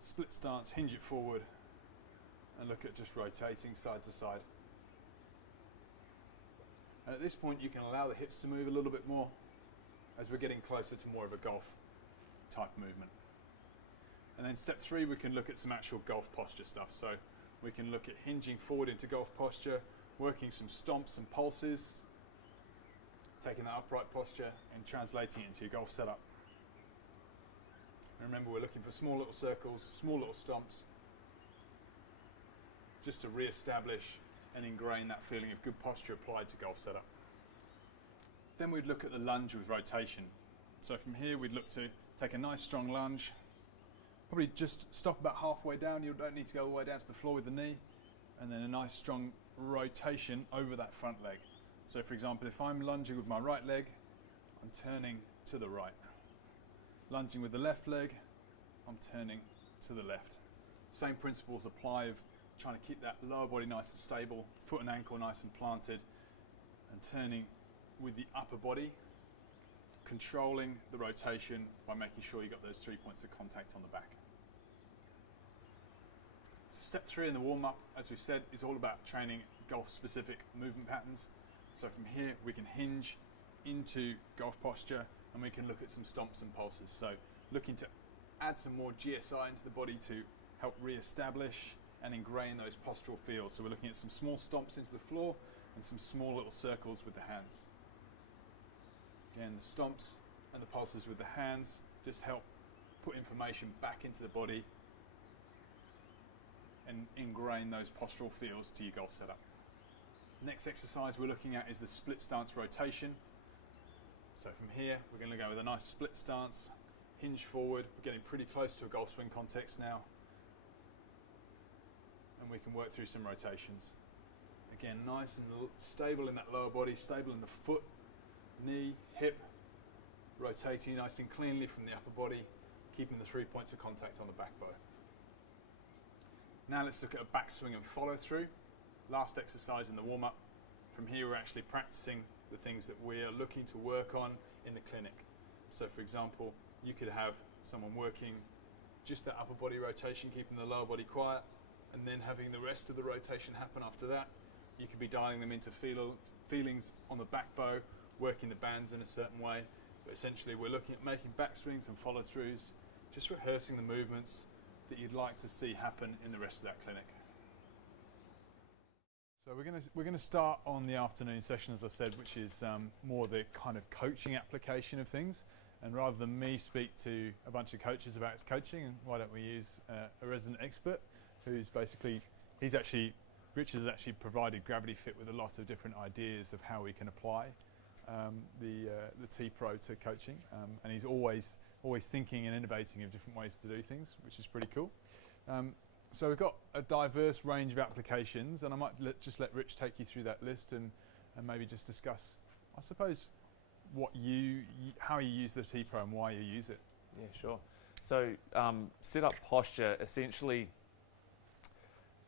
Split stance, hinge it forward, and look at just rotating side to side. And at this point you can allow the hips to move a little bit more, as we're getting closer to more of a golf type movement. And then step 3, we can look at some actual golf posture stuff. So we can look at hinging forward into golf posture, working some stomps and pulses, taking that upright posture and translating it into your golf setup. And remember, we're looking for small little circles, small little stomps, just to re-establish and ingrain that feeling of good posture applied to golf setup. Then we'd look at the lunge with rotation. So from here we'd look to take a nice strong lunge, probably just stop about halfway down. You don't need to go all the way down to the floor with the knee, and then a nice strong rotation over that front leg. So for example, if I'm lunging with my right leg, I'm turning to the right. Lunging with the left leg, I'm turning to the left. Same principles apply of trying to keep that lower body nice and stable, foot and ankle nice and planted, and turning with the upper body, controlling the rotation by making sure you got those 3 points of contact on the back. So step 3 in the warm-up, as we've said, is all about training golf-specific movement patterns. So from here we can hinge into golf posture, and we can look at some stomps and pulses. So looking to add some more GSI into the body to help re-establish and ingrain those postural feels. So we're looking at some small stomps into the floor and some small little circles with the hands. Again, the stomps and the pulses with the hands just help put information back into the body and ingrain those postural feels to your golf setup. Next exercise we're looking at is the split stance rotation. So from here, we're going to go with a nice split stance, hinge forward. We're getting pretty close to a golf swing context now. And we can work through some rotations. Again, nice and stable in that lower body, stable in the foot, knee, hip, rotating nice and cleanly from the upper body, keeping the 3 points of contact on the back bow. Now let's look at a backswing and follow through. Last exercise in the warm-up. From here we're actually practicing the things that we're looking to work on in the clinic. So for example, you could have someone working just that upper body rotation, keeping the lower body quiet, and then having the rest of the rotation happen after that. You could be dialing them into feelings on the back bow, working the bands in a certain way, but essentially we're looking at making backswings and follow-throughs, just rehearsing the movements that you'd like to see happen in the rest of that clinic. So we're going to start on the afternoon session, as I said, which is more the kind of coaching application of things. And rather than me speak to a bunch of coaches about coaching, why don't we use a resident expert who's basically, Richard has actually provided Gravity Fit with a lot of different ideas of how we can apply the T-Pro to coaching. And he's always thinking and innovating of different ways to do things, which is pretty cool. So we've got a diverse range of applications, and I might just let Rich take you through that list and maybe just discuss, I suppose, how you use the T-Pro and why you use it. Yeah, sure. So set up posture, essentially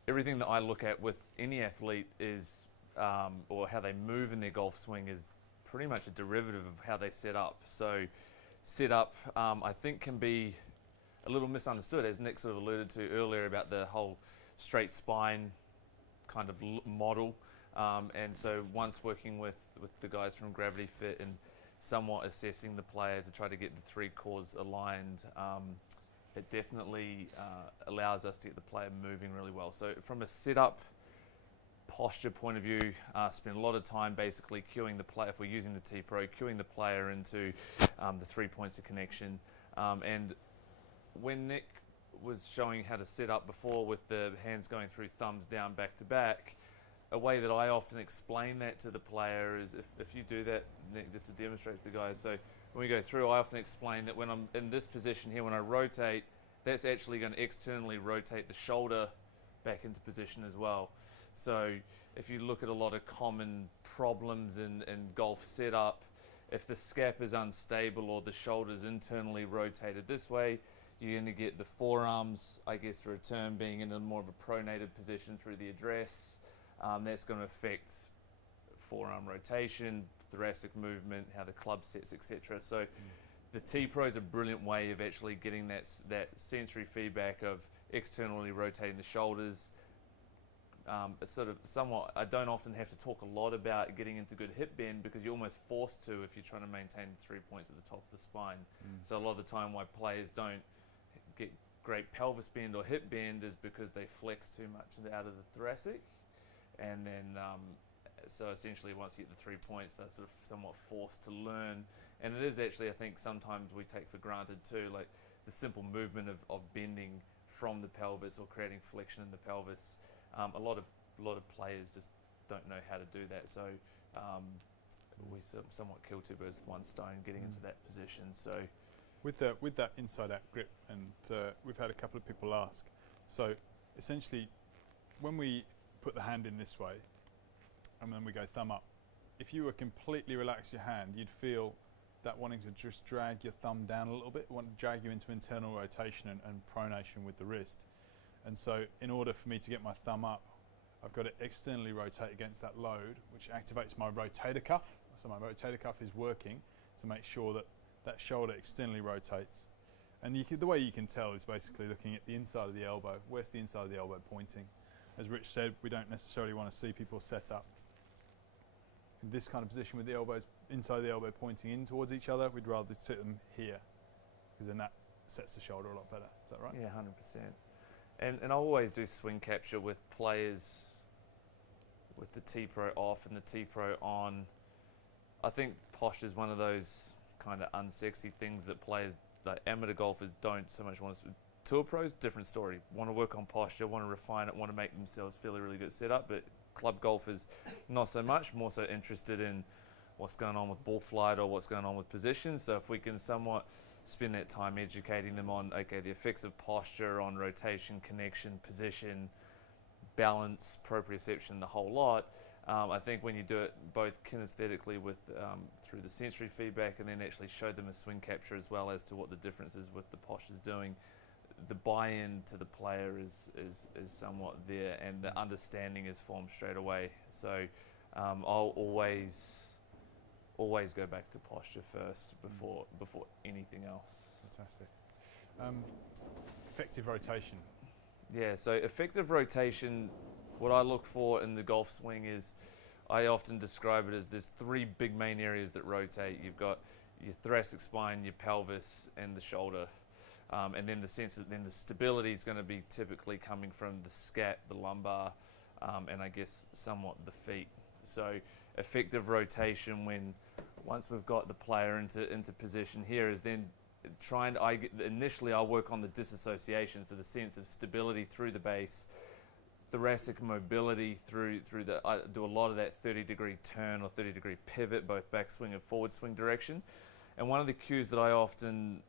everything that I look at with any athlete is, or how they move in their golf swing is pretty much a derivative of how they set up. So set up, I think, can be a little misunderstood, as Nick sort of alluded to earlier about the whole straight spine kind of model. And so once working with the guys from Gravity Fit and somewhat assessing the player to try to get the 3 cores aligned, it definitely allows us to get the player moving really well. So from a setup posture point of view, spend a lot of time basically cueing the player, if we're using the T-Pro, cueing the player into the 3 points of connection. And when Nick was showing how to set up before with the hands going through thumbs down back to back, a way that I often explain that to the player is if you do that, Nick, just to demonstrate to the guys. So when we go through, I often explain that when I'm in this position here, when I rotate, that's actually going to externally rotate the shoulder back into position as well. So if you look at a lot of common problems in golf setup, if the scap is unstable or the shoulder's internally rotated this way, you're going to get the forearms, I guess for a term, being in a more of a pronated position through the address. That's going to affect forearm rotation, thoracic movement, how the club sets, etc. So the T-Pro is a brilliant way of actually getting that sensory feedback of externally rotating the shoulders, it's sort of somewhat, I don't often have to talk a lot about getting into good hip bend because you're almost forced to if you're trying to maintain the 3 points at the top of the spine. So a lot of the time why players don't get great pelvis bend or hip bend is because they flex too much out of the thoracic, and then so essentially once you get the 3 points, they're sort of somewhat forced to learn. And it is actually, I think sometimes we take for granted too, like the simple movement of bending from the pelvis or creating flexion in the pelvis. A lot of players just don't know how to do that, so we somewhat kill two birds with one stone getting into that position. So With that inside out grip, and we've had a couple of people ask. So essentially, when we put the hand in this way, and then we go thumb up, if you were completely relax your hand, you'd feel that wanting to just drag your thumb down a little bit, want to drag you into internal rotation and pronation with the wrist. And so in order for me to get my thumb up, I've got to externally rotate against that load, which activates my rotator cuff. So my rotator cuff is working to make sure that that shoulder externally rotates. And the way you can tell is basically looking at the inside of the elbow. Where's the inside of the elbow pointing? As Rich said, we don't necessarily want to see people set up in this kind of position with the elbows inside of the elbow pointing in towards each other. We'd rather sit them here, because then that sets the shoulder a lot better. Is that right? yeah, 100%. And I always do swing capture with players with the T-Pro off and the T-Pro on. I think posture is one of those kind of unsexy things that players, like amateur golfers, don't so much want to. Tour pros, different story. Want to work on posture, want to refine it, want to make themselves feel a really good setup. But club golfers, not so much. More so interested in what's going on with ball flight or what's going on with position. So if we can somewhat spend that time educating them on, okay, the effects of posture on rotation, connection, position, balance, proprioception, the whole lot. I think when you do it both kinesthetically with through the sensory feedback, and then actually show them a swing capture as well as to what the difference is with the posture's doing, the buy-in to the player is somewhat there, and the understanding is formed straight away. So I'll always go back to posture first before anything else. Fantastic. Effective rotation. Yeah, so effective rotation, what I look for in the golf swing is, I often describe it as there's three big main areas that rotate. You've got your thoracic spine, your pelvis, and the shoulder. And then the stability is going to be typically coming from the scat, the lumbar, and I guess somewhat the feet. So effective rotation, once we've got the player into position here, is then initially I'll work on the disassociation, so the sense of stability through the base, thoracic mobility I do a lot of that 30-degree turn or 30-degree pivot, both backswing and forward swing direction. And one of the cues that I often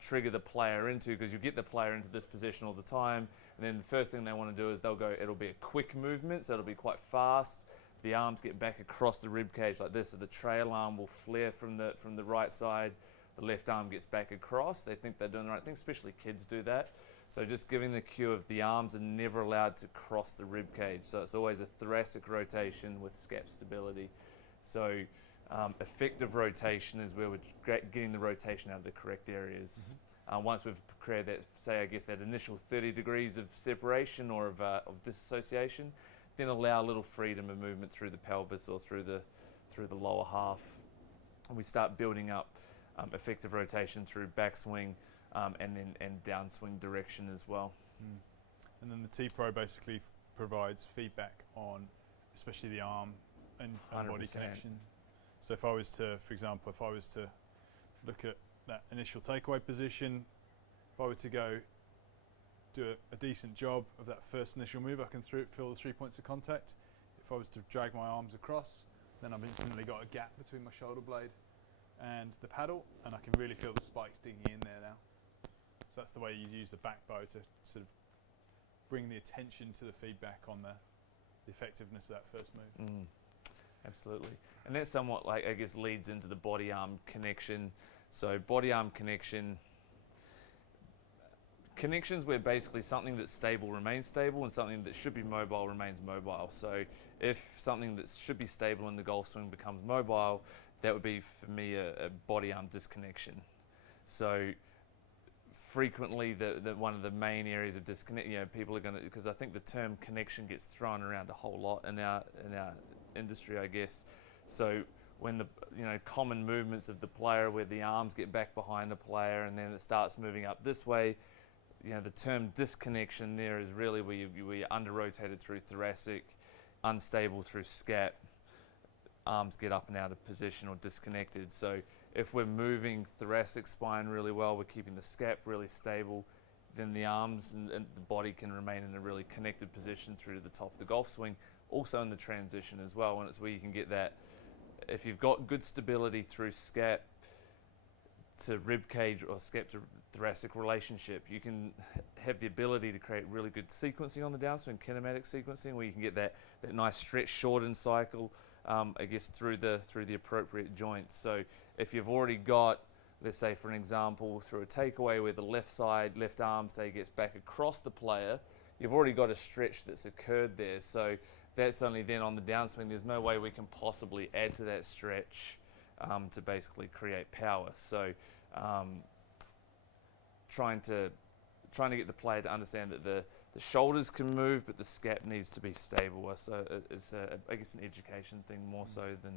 trigger the player into, because you get the player into this position all the time, and then the first thing they want to do is it'll be a quick movement, so it'll be quite fast. The arms get back across the rib cage like this, so the trail arm will flare from the right side, the left arm gets back across. They think they're doing the right thing, especially kids do that. So just giving the cue of the arms are never allowed to cross the rib cage, so it's always a thoracic rotation with scap stability. So effective rotation is where we're getting the rotation out of the correct areas. Once we've created that, say, I guess that initial 30 degrees of separation or of disassociation, then allow a little freedom of movement through the pelvis or through the lower half. And we start building up effective rotation through backswing and downswing direction as well. And then the T-Pro basically provides feedback on especially the arm and body 100%. connection. So if I was to, for example, look at that initial takeaway position, if I were to go do a decent job of that first initial move, I can feel the 3 points of contact. If I was to drag my arms across, then I've instantly got a gap between my shoulder blade and the paddle, and I can really feel the spikes digging in there now. So that's the way you use the back bow to sort of bring the attention to the feedback on the effectiveness of that first move. Absolutely. And that somewhat, like, I guess, leads into the body-arm connection. So body-arm connections where basically something that's stable remains stable and something that should be mobile remains mobile. So if something that should be stable in the golf swing becomes mobile, that would be for me a body-arm disconnection. So frequently the one of the main areas of disconnect. People are going to, because I think the term connection gets thrown around a whole lot in our industry, I guess. So when the common movements of the player, where the arms get back behind the player and then it starts moving up this way, the term disconnection there is really where you're under rotated through thoracic, unstable through scap, arms get up and out of position or disconnected. So if we're moving thoracic spine really well, we're keeping the scap really stable, then the arms and the body can remain in a really connected position through to the top of the golf swing, also in the transition as well. And it's where you can get that, if you've got good stability through scap to rib cage or scap to thoracic relationship, you can have the ability to create really good sequencing on the downswing, kinematic sequencing, where you can get that nice stretch shortened cycle, I guess through the appropriate joints. So if you've already got, let's say for an example, through a takeaway where the left arm say gets back across the player, you've already got a stretch that's occurred there. So that's only then on the downswing. There's no way we can possibly add to that stretch to basically create power. So trying to get the player to understand that the shoulders can move, but the scap needs to be stable. So it's I guess an education thing more so than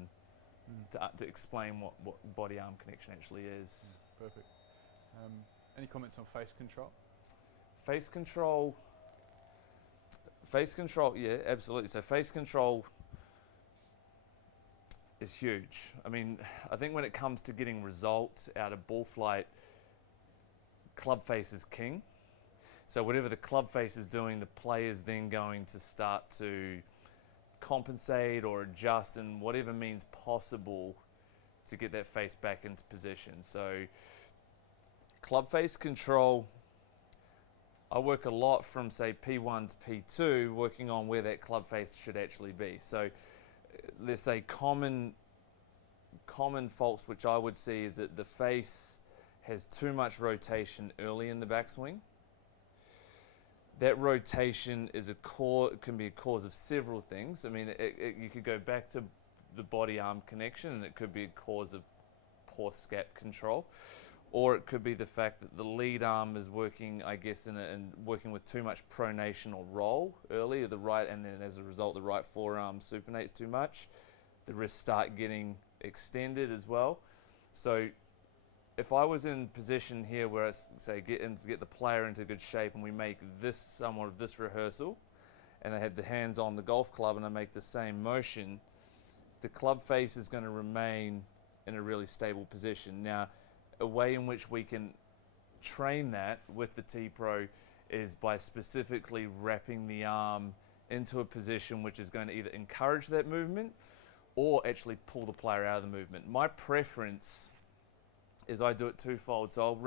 to explain what body-arm connection actually is. Perfect. Any comments on face control? Face control, yeah, absolutely. So face control is huge. I mean, I think when it comes to getting results out of ball flight, club face is king. So whatever the club face is doing, the player's then going to start to compensate or adjust in whatever means possible to get that face back into position. So club face control, I work a lot from say P1 to P2, working on where that club face should actually be. So let's say common faults which I would see is that the face has too much rotation early in the backswing. That rotation is can be a cause of several things. I mean, you could go back to the body-arm connection, and it could be a cause of poor scap control, or it could be the fact that the lead arm is working, I guess, and working with too much pronation or roll early, or the right, and then as a result, the right forearm supinates too much. The wrists start getting extended as well. So if I was in position here where I say get the player into good shape, and we make this somewhat of this rehearsal, and I had the hands on the golf club and I make the same motion, the club face is going to remain in a really stable position. Now, a way in which we can train that with the T-Pro is by specifically wrapping the arm into a position which is going to either encourage that movement or actually pull the player out of the movement. My preference is I do it twofold. So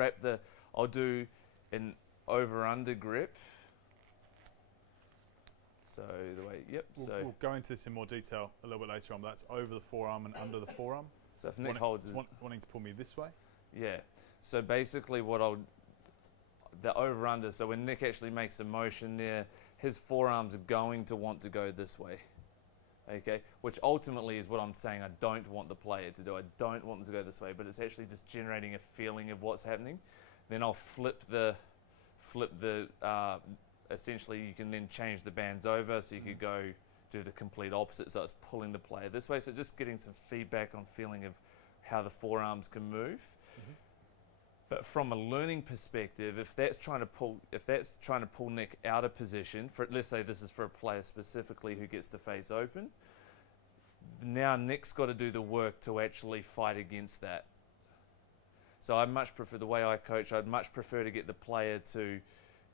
I'll do an over-under grip. So the way, yep. We'll go into this in more detail a little bit later on, but that's over the forearm and under the forearm. So if Nick holds... wanting to pull me this way? Yeah. So basically the over-under, so when Nick actually makes a motion there, his forearms are going to want to go this way. Okay, which ultimately is what I'm saying I don't want the player to do. I don't want them to go this way, but it's actually just generating a feeling of what's happening. Then I'll flip the essentially you can then change the bands over, so you could go do the complete opposite, so it's pulling the player this way. So just getting some feedback on feeling of how the forearms can move. But from a learning perspective, if that's trying to pull Nick out of position, let's say this is for a player specifically who gets the face open, now Nick's got to do the work to actually fight against that. So I much prefer, the way I coach, I'd much prefer to get the player to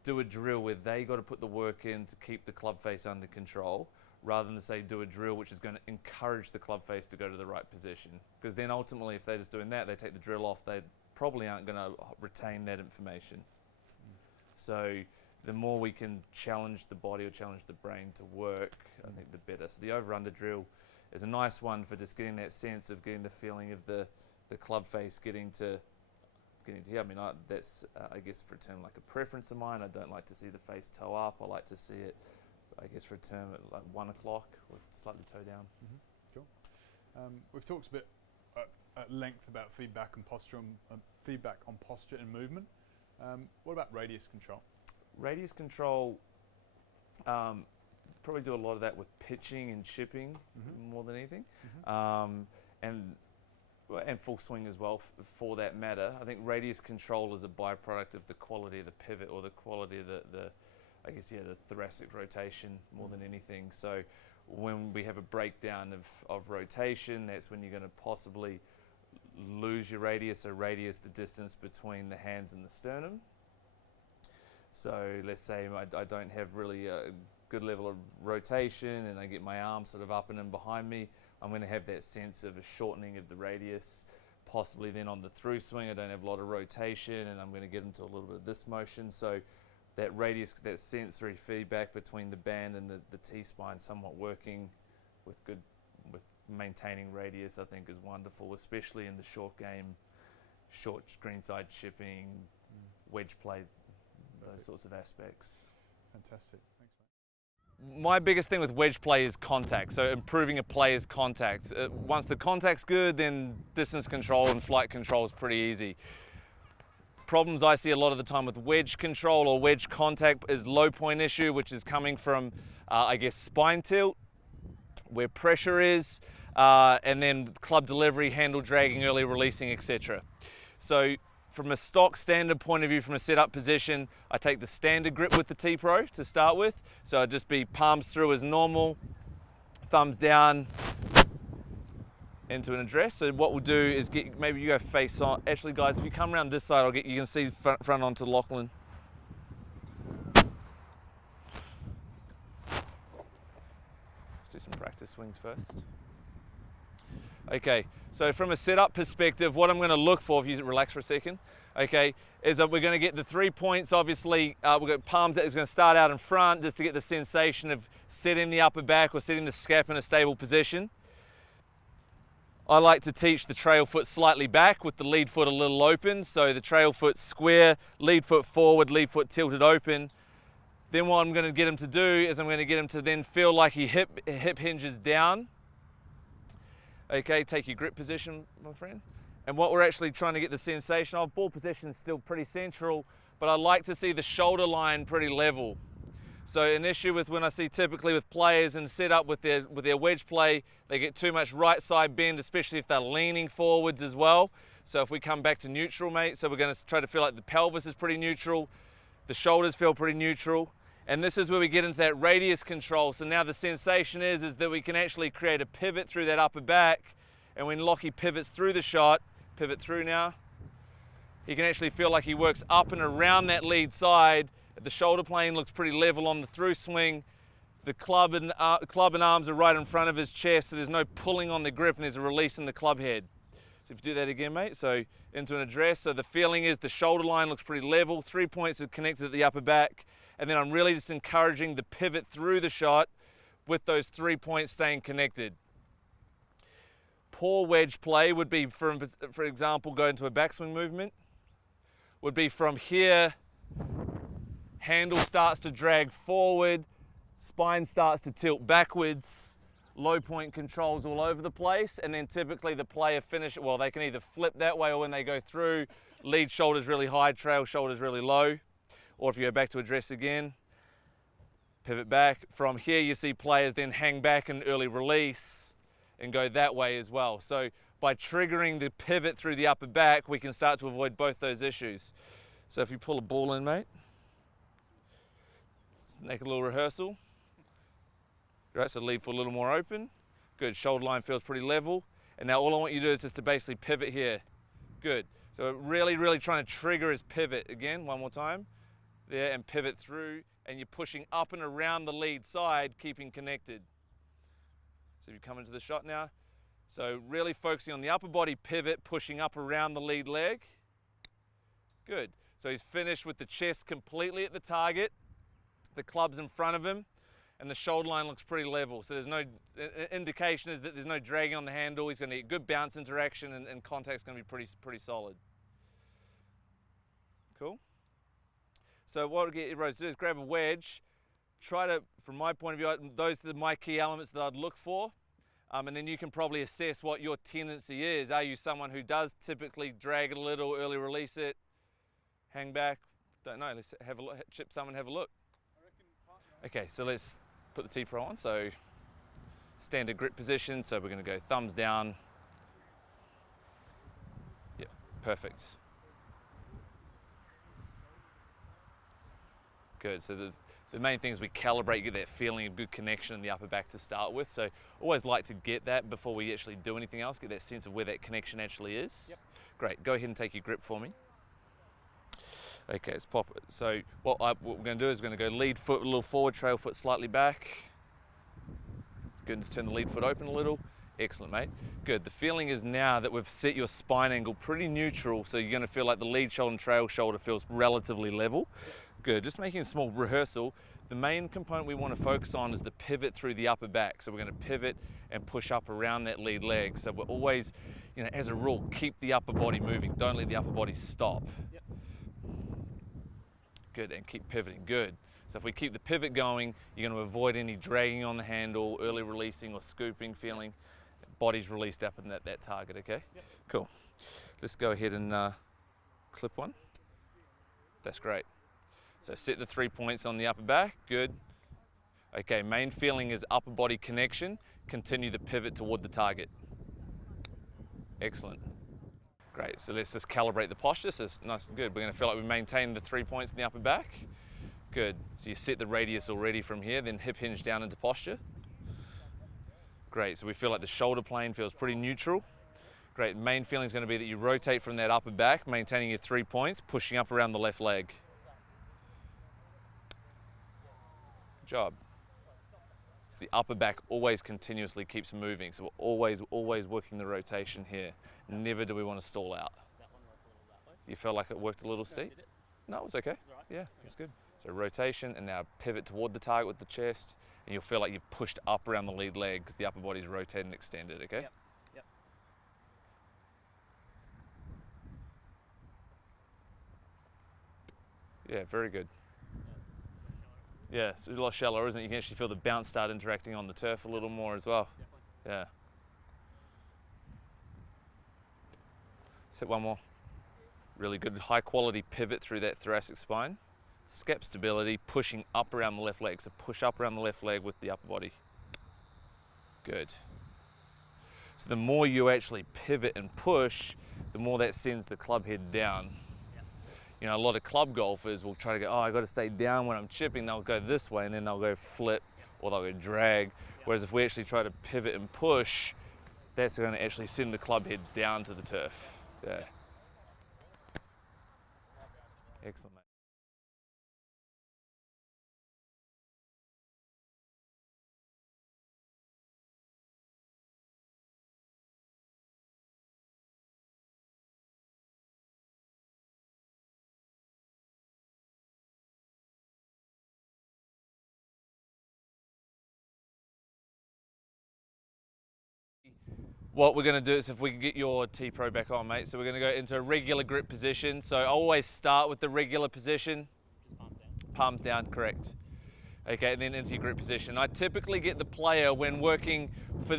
do a drill where they got to put the work in to keep the club face under control, rather than say do a drill which is going to encourage the club face to go to the right position. Because then ultimately, if they're just doing that, they take the drill off, they probably aren't going to retain that information. So the more we can challenge the body or challenge the brain to work, I think the better. So the over-under drill is a nice one for just getting that sense of getting the feeling of the club face getting to here. I mean, that's I guess for a term like a preference of mine. I don't like to see the face toe up. I like to see it, I guess, for a term at like 1 o'clock with slightly toe down. Sure. We've talked a bit at length about feedback on posture and movement. What about radius control? Radius control, probably do a lot of that with pitching and chipping more than anything, and full swing as well for that matter. I think radius control is a byproduct of the quality of the pivot or the quality of the thoracic rotation more than anything. So when we have a breakdown of rotation, that's when you're going to possibly lose your radius. So radius, the distance between the hands and the sternum. So let's say I don't have really a good level of rotation and I get my arm sort of up and in behind me, I'm going to have that sense of a shortening of the radius. Possibly then on the through swing, I don't have a lot of rotation and I'm going to get into a little bit of this motion. So that radius, that sensory feedback between the band and the T-spine somewhat working with maintaining radius, I think is wonderful, especially in the short game, short greenside chipping, wedge play, those sorts of aspects. Fantastic. Thanks, mate. My biggest thing with wedge play is contact, so improving a player's contact. Once the contact's good, then distance control and flight control is pretty easy. Problems I see a lot of the time with wedge control or wedge contact is low point issue, which is coming from, spine tilt, where pressure is, and then club delivery, handle dragging, early releasing, etc. So from a stock standard point of view, from a setup position, I take the standard grip with the T-Pro to start with. So I'd just be palms through as normal, thumbs down into an address. So what we'll do is maybe you go face on. Actually guys, if you come around this side, you can see front onto Lachlan. Let's do some practice swings first. Okay, so from a setup perspective, what I'm going to look for, if you relax for a second, okay, is that we're going to get the 3 points, obviously, we've got palms that is going to start out in front just to get the sensation of setting the upper back or setting the scap in a stable position. I like to teach the trail foot slightly back with the lead foot a little open, so the trail foot square, lead foot forward, lead foot tilted open. Then what I'm going to get him to do is I'm going to get him to then feel like he hip hinges down. Okay, take your grip position, my friend. And what we're actually trying to get the sensation of, ball position is still pretty central, but I like to see the shoulder line pretty level. So an issue with when I see typically with players and set up with their wedge play, they get too much right side bend, especially if they're leaning forwards as well. So if we come back to neutral, mate, so we're going to try to feel like the pelvis is pretty neutral, the shoulders feel pretty neutral. And this is where we get into that radius control. So now the sensation is that we can actually create a pivot through that upper back. And when Lockie pivots through the shot, pivot through now, he can actually feel like he works up and around that lead side. The shoulder plane looks pretty level on the through swing. The club and arms are right in front of his chest, so there's no pulling on the grip and there's a release in the club head. So if you do that again, mate, so into an address. So the feeling is the shoulder line looks pretty level, 3 points are connected at the upper back. And then I'm really just encouraging the pivot through the shot with those 3 points staying connected. Poor wedge play would be, for example, go into a backswing movement, would be from here, handle starts to drag forward, spine starts to tilt backwards, low point controls all over the place, and then typically the player finish, well, they can either flip that way or when they go through, lead shoulders really high, trail shoulders really low. Or if you go back to address again, pivot back. From here you see players then hang back and early release and go that way as well. So by triggering the pivot through the upper back, we can start to avoid both those issues. So if you pull a ball in, mate, let's make a little rehearsal. Right, so lead foot a little more open. Good, shoulder line feels pretty level. And now all I want you to do is just to basically pivot here. Good. So really, really trying to trigger his pivot again, one more time. There, and pivot through, and you're pushing up and around the lead side, keeping connected. So if you come into the shot now, so really focusing on the upper body pivot, pushing up around the lead leg. Good. So he's finished with the chest completely at the target, the club's in front of him, and the shoulder line looks pretty level. So there's no indication is that there's no dragging on the handle. He's going to get good bounce interaction, and contact's going to be pretty solid. Cool. So what I'll get everybody to do is grab a wedge, try to, from my point of view, those are my key elements that I'd look for, and then you can probably assess what your tendency is. Are you someone who does typically drag it a little, early release it, hang back, don't know, let's have a look, chip some and have a look. Okay, so let's put the T-Pro on. So standard grip position, so we're going to go thumbs down. Yep, perfect. Good, so the main thing is we calibrate, get that feeling of good connection in the upper back to start with. So always like to get that before we actually do anything else, get that sense of where that connection actually is. Yep. Great, go ahead and take your grip for me. Okay, let's pop it. So what we're going to do is we're going to go lead foot a little forward, trail foot slightly back. Good, just turn the lead foot open a little. Excellent, mate. Good, the feeling is now that we've set your spine angle pretty neutral, so you're going to feel like the lead shoulder and trail shoulder feels relatively level. Good, just making a small rehearsal. The main component we want to focus on is the pivot through the upper back. So we're going to pivot and push up around that lead leg. So we're always, as a rule, keep the upper body moving. Don't let the upper body stop. Yep. Good, and keep pivoting, good. So if we keep the pivot going, you're going to avoid any dragging on the handle, early releasing or scooping feeling. Body's released up in that target, okay? Yep. Cool. Let's go ahead and clip one. That's great. So set the 3 points on the upper back, good. Okay, main feeling is upper body connection. Continue the pivot toward the target. Excellent. Great, so let's just calibrate the posture, so it's nice and good. We're gonna feel like we maintain the 3 points in the upper back. Good, so you set the radius already from here, then hip hinge down into posture. Great, so we feel like the shoulder plane feels pretty neutral. Great, main feeling is gonna be that you rotate from that upper back, maintaining your 3 points, pushing up around the left leg. Good job. So the upper back always continuously keeps moving, so we're always working the rotation here. Never do we want to stall out. That one worked a little that way. You felt like it worked a little steep? Did it? No, it was okay. It was all right? Yeah, it's good. So rotation, and now pivot toward the target with the chest, and you'll feel like you've pushed up around the lead leg because the upper body's rotated and extended, okay? Yep. Yep. Yeah, very good. Yeah, so it's a lot shallower, isn't it? You can actually feel the bounce start interacting on the turf a little more as well. Definitely. Yeah. Set one more. Really good, high quality pivot through that thoracic spine. Scap stability, pushing up around the left leg. So push up around the left leg with the upper body. Good. So the more you actually pivot and push, the more that sends the club head down. A lot of club golfers will try to go, oh, I got to stay down when I'm chipping. They'll go this way and then they'll go flip or they'll go drag. Whereas if we actually try to pivot and push, that's going to actually send the club head down to the turf. Yeah. Excellent, mate. What we're going to do is, if we can get your T-Pro back on, mate, so we're going to go into a regular grip position. So I always start with the regular position. Just palms down. Palms down, correct. Okay, and then into your grip position. I typically get the player when working for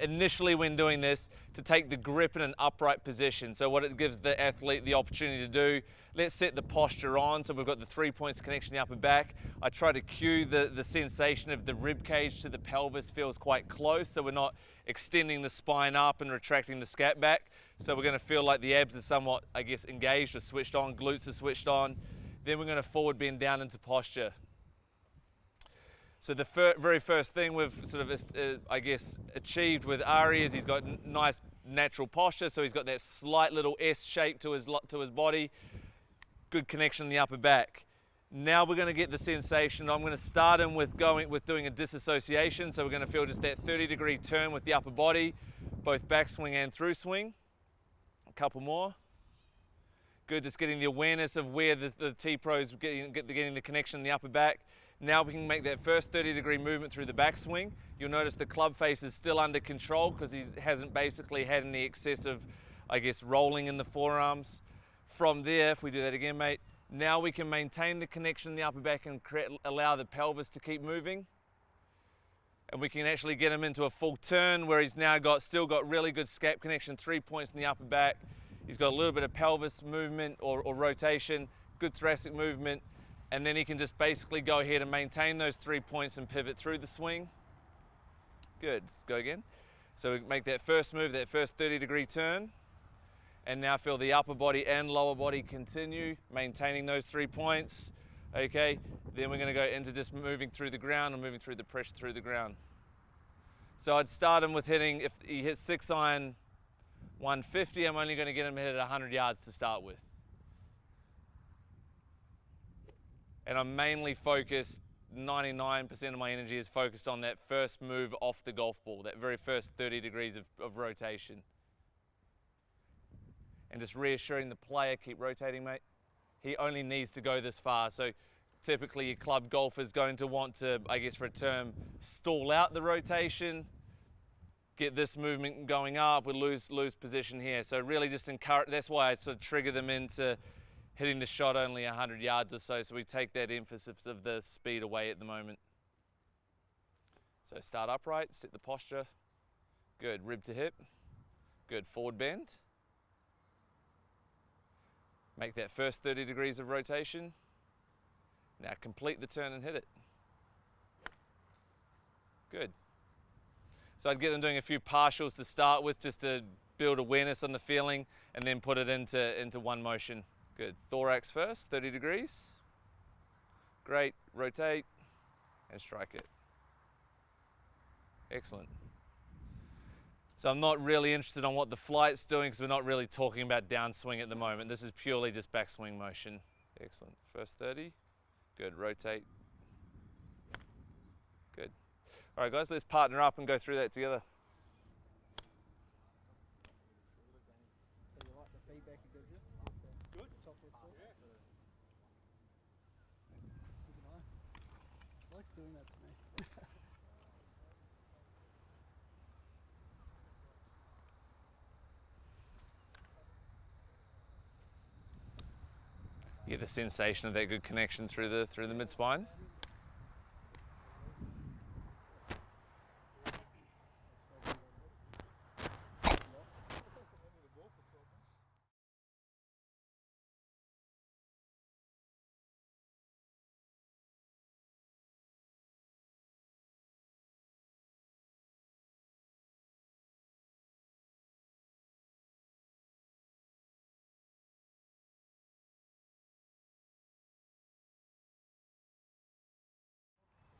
initially when doing this to take the grip in an upright position. So what it gives the athlete the opportunity to do, let's set the posture on. So we've got the 3 points connection in the upper back. I try to cue the sensation of the rib cage to the pelvis feels quite close, so we're not extending the spine up and retracting the scap back. So we're going to feel like the abs are somewhat, I guess, engaged or switched on, glutes are switched on. Then we're going to forward bend down into posture. So the very first thing we've sort of, I guess, achieved with Ari is he's got nice natural posture. So he's got that slight little S shape to his body. Good connection in the upper back. Now we're going to get the sensation. I'm going to start him with doing a disassociation. So we're going to feel just that 30-degree turn with the upper body, both backswing and through swing. A couple more. Good, just getting the awareness of where the T-Pro's getting the connection in the upper back. Now we can make that first 30-degree movement through the backswing. You'll notice the club face is still under control because he hasn't basically had any excessive, I guess, rolling in the forearms. From there, if we do that again, mate, now we can maintain the connection in the upper back and allow the pelvis to keep moving. And we can actually get him into a full turn where he's now still got really good scap connection, 3 points in the upper back. He's got a little bit of pelvis movement or rotation, good thoracic movement, and then he can just basically go ahead and maintain those 3 points and pivot through the swing. Good, go again. So we make that first move, that first 30-degree turn, and now feel the upper body and lower body continue, maintaining those 3 points. Okay, then we're gonna go into just moving through the ground and moving through the pressure through the ground. So I'd start him with hitting, if he hits 6-iron 150, I'm only gonna get him hit at 100 yards to start with. And I'm mainly focused, 99% of my energy is focused on that first move off the golf ball, that very first 30 degrees of rotation. And just reassuring the player, keep rotating, mate. He only needs to go this far. So typically your club golfer is going to want to, I guess for a term, stall out the rotation, get this movement going up, we lose position here. So really just encourage, that's why I sort of trigger them into hitting the shot only 100 yards or so we take that emphasis of the speed away at the moment. So start upright, set the posture, good, rib to hip, good, forward bend. Make that first 30 degrees of rotation. Now complete the turn and hit it. Good. So I'd get them doing a few partials to start with just to build awareness on the feeling and then put it into one motion. Good. Thorax first, 30 degrees. Great. Rotate and strike it. Excellent. So I'm not really interested on what the flight's doing because we're not really talking about downswing at the moment. This is purely just backswing motion. Excellent. First 30. Good. Rotate. Good. All right, guys, let's partner up and go through that together. Doing that to me. You get the sensation of that good connection through the mid spine.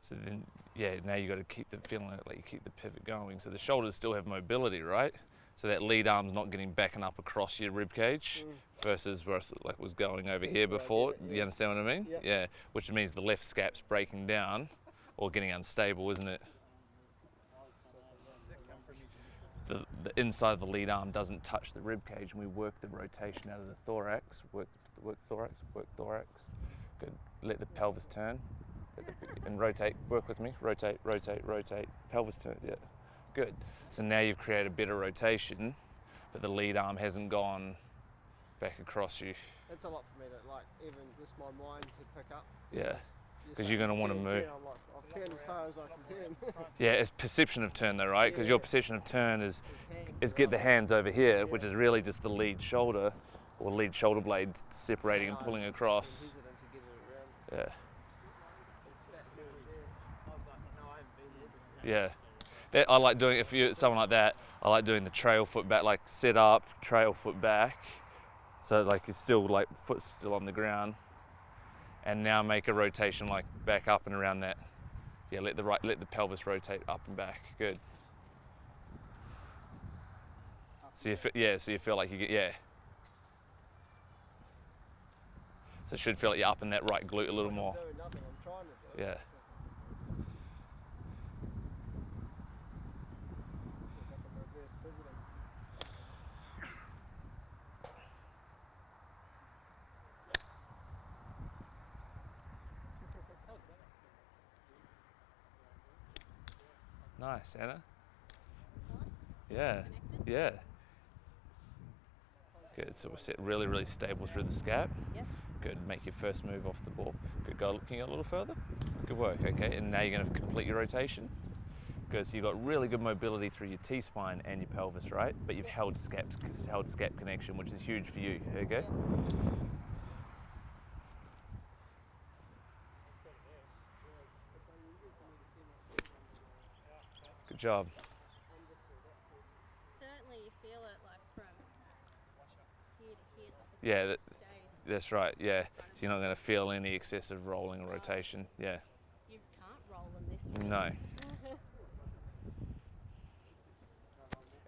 So then, yeah, now you got to keep the feeling like you keep the pivot going. So the shoulders still have mobility, right? So that lead arm's not getting back and up across your rib cage versus where it like was going over here before. Yeah. You understand what I mean? Yep. Yeah, which means the left scap's breaking down or getting unstable, isn't it? The inside of the lead arm doesn't touch the rib cage, and we work the rotation out of the thorax. Work thorax, work thorax. Good. Let the pelvis turn. And rotate, work with me, rotate, rotate, rotate, pelvis turn, yeah, good. So now you've created better rotation, but the lead arm hasn't gone back across you. It's a lot for me to like, even just my mind to pick up. Yeah, because you're going to want to move. I'm like, I'll turn as far as I can turn. Yeah, it's perception of turn though, right? Because your perception of turn is get the hands over here, which is really just the lead shoulder or lead shoulder blades separating and pulling across. Yeah. Yeah, I like doing, if you're someone like that, I like doing the trail foot back, like set up, trail foot back. So like you're still like, foot's still on the ground. And now make a rotation like back up and around that. Yeah, let the pelvis rotate up and back, good. So you feel like you get, yeah. So it should feel like you're up in that right glute a little more. I'm doing nothing, I'm trying to do it. Yeah. Nice, Anna. Yeah, yeah. Good, so we're set really, really stable through the scap. Yep. Good, make your first move off the ball. Good, can you go a little further? Good work, okay, and now you're gonna complete your rotation. Good, so you've got really good mobility through your T-spine and your pelvis, right? But you've held scap connection, which is huge for you, okay? job. Certainly you feel it like from here to here. Like Yeah, it stays. That's right, yeah. So you're not going to feel any excessive rolling or rotation, yeah. You can't roll them this way. No.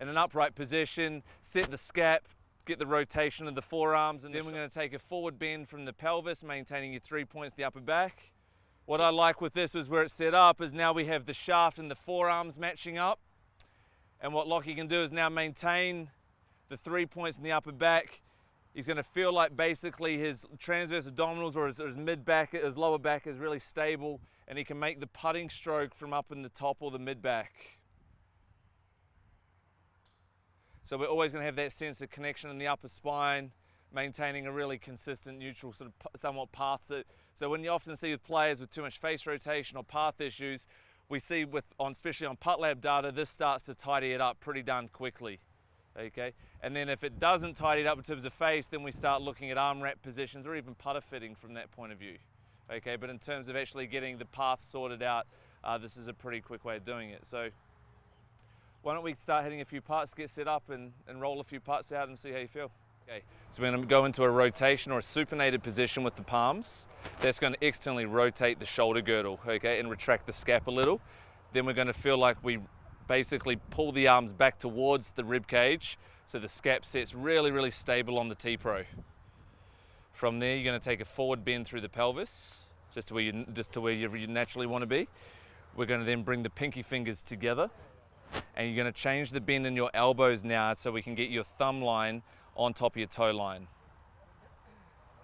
In an upright position, set the scap, get the rotation of the forearms, and then we're going to take a forward bend from the pelvis, maintaining your 3 points, the upper back. What I like with this is where it's set up is now we have the shaft and the forearms matching up. And what Lockie can do is now maintain the 3 points in the upper back. He's going to feel like basically his transverse abdominals or his mid back, his lower back is really stable, and he can make the putting stroke from up in the top or the mid back. So we're always going to have that sense of connection in the upper spine, maintaining a really consistent, neutral, sort of somewhat path. So when you often see with players with too much face rotation or path issues, we see especially on PuttLab data, this starts to tidy it up pretty darn quickly. Okay, and then if it doesn't tidy it up in terms of face, then we start looking at arm wrap positions or even putter fitting from that point of view. Okay, but in terms of actually getting the path sorted out, this is a pretty quick way of doing it. So why don't we start hitting a few putts, get set up and roll a few putts out and see how you feel. Okay, so we're going to go into a rotation or a supinated position with the palms. That's going to externally rotate the shoulder girdle, okay, and retract the scap a little. Then we're going to feel like we basically pull the arms back towards the rib cage so the scap sets really, really stable on the T-Pro. From there, you're going to take a forward bend through the pelvis, just to where you naturally want to be. We're going to then bring the pinky fingers together, and you're going to change the bend in your elbows now so we can get your thumb line on top of your toe line.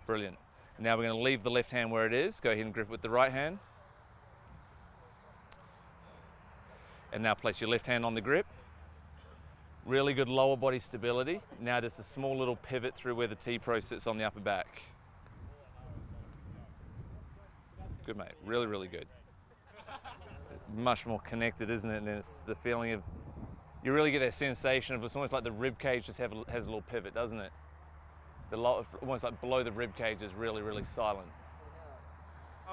Brilliant. Now we're going to leave the left hand where it is. Go ahead and grip it with the right hand. And now place your left hand on the grip. Really good lower body stability. Now just a small little pivot through where the T-Pro sits on the upper back. Good, mate. Really, really good. Much more connected, isn't it? And it's the feeling of, you really get that sensation of, it's almost like the rib cage just has a little pivot, doesn't it? Almost like below the rib cage is really, really silent.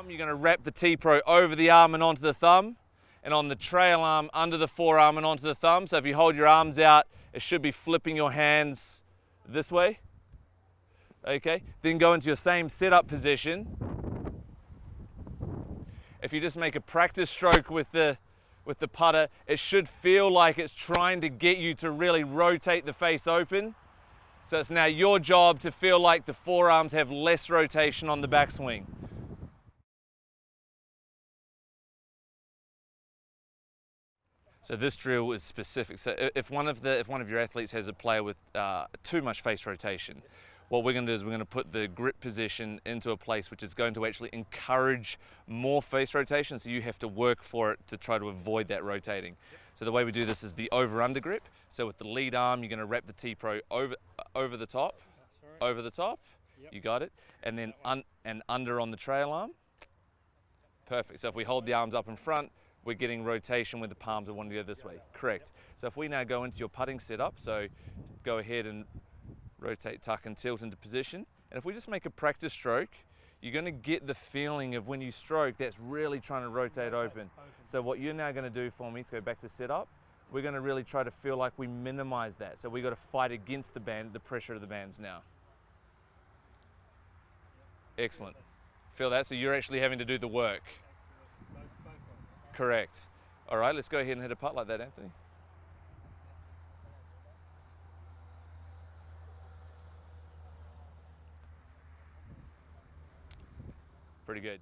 You're going to wrap the T-Pro over the arm and onto the thumb, and on the trail arm under the forearm and onto the thumb. So if you hold your arms out, it should be flipping your hands this way. Okay, then go into your same setup position. If you just make a practice stroke with the putter, it should feel like it's trying to get you to really rotate the face open. So it's now your job to feel like the forearms have less rotation on the backswing. So this drill is specific. So if one of your athletes has a player with too much face rotation, what we're going to do is we're going to put the grip position into a place which is going to actually encourage more face rotation, so you have to work for it to try to avoid that rotating. So the way we do this is the over-under grip. So with the lead arm, you're going to wrap the T-Pro over the top, over the top. Yep. You got it. And then under on the trail arm. Perfect. So if we hold the arms up in front, we're getting rotation with the palms that want to go this way. Correct. So if we now go into your putting setup, so go ahead and rotate, tuck and tilt into position. And if we just make a practice stroke, you're going to get the feeling of when you stroke, that's really trying to rotate open. So what you're now going to do for me is go back to setup. We're going to really try to feel like we minimize that. So we've got to fight against the pressure of the bands now. Excellent. Feel that? So you're actually having to do the work. Correct. All right, let's go ahead and hit a putt like that, Anthony. Pretty good.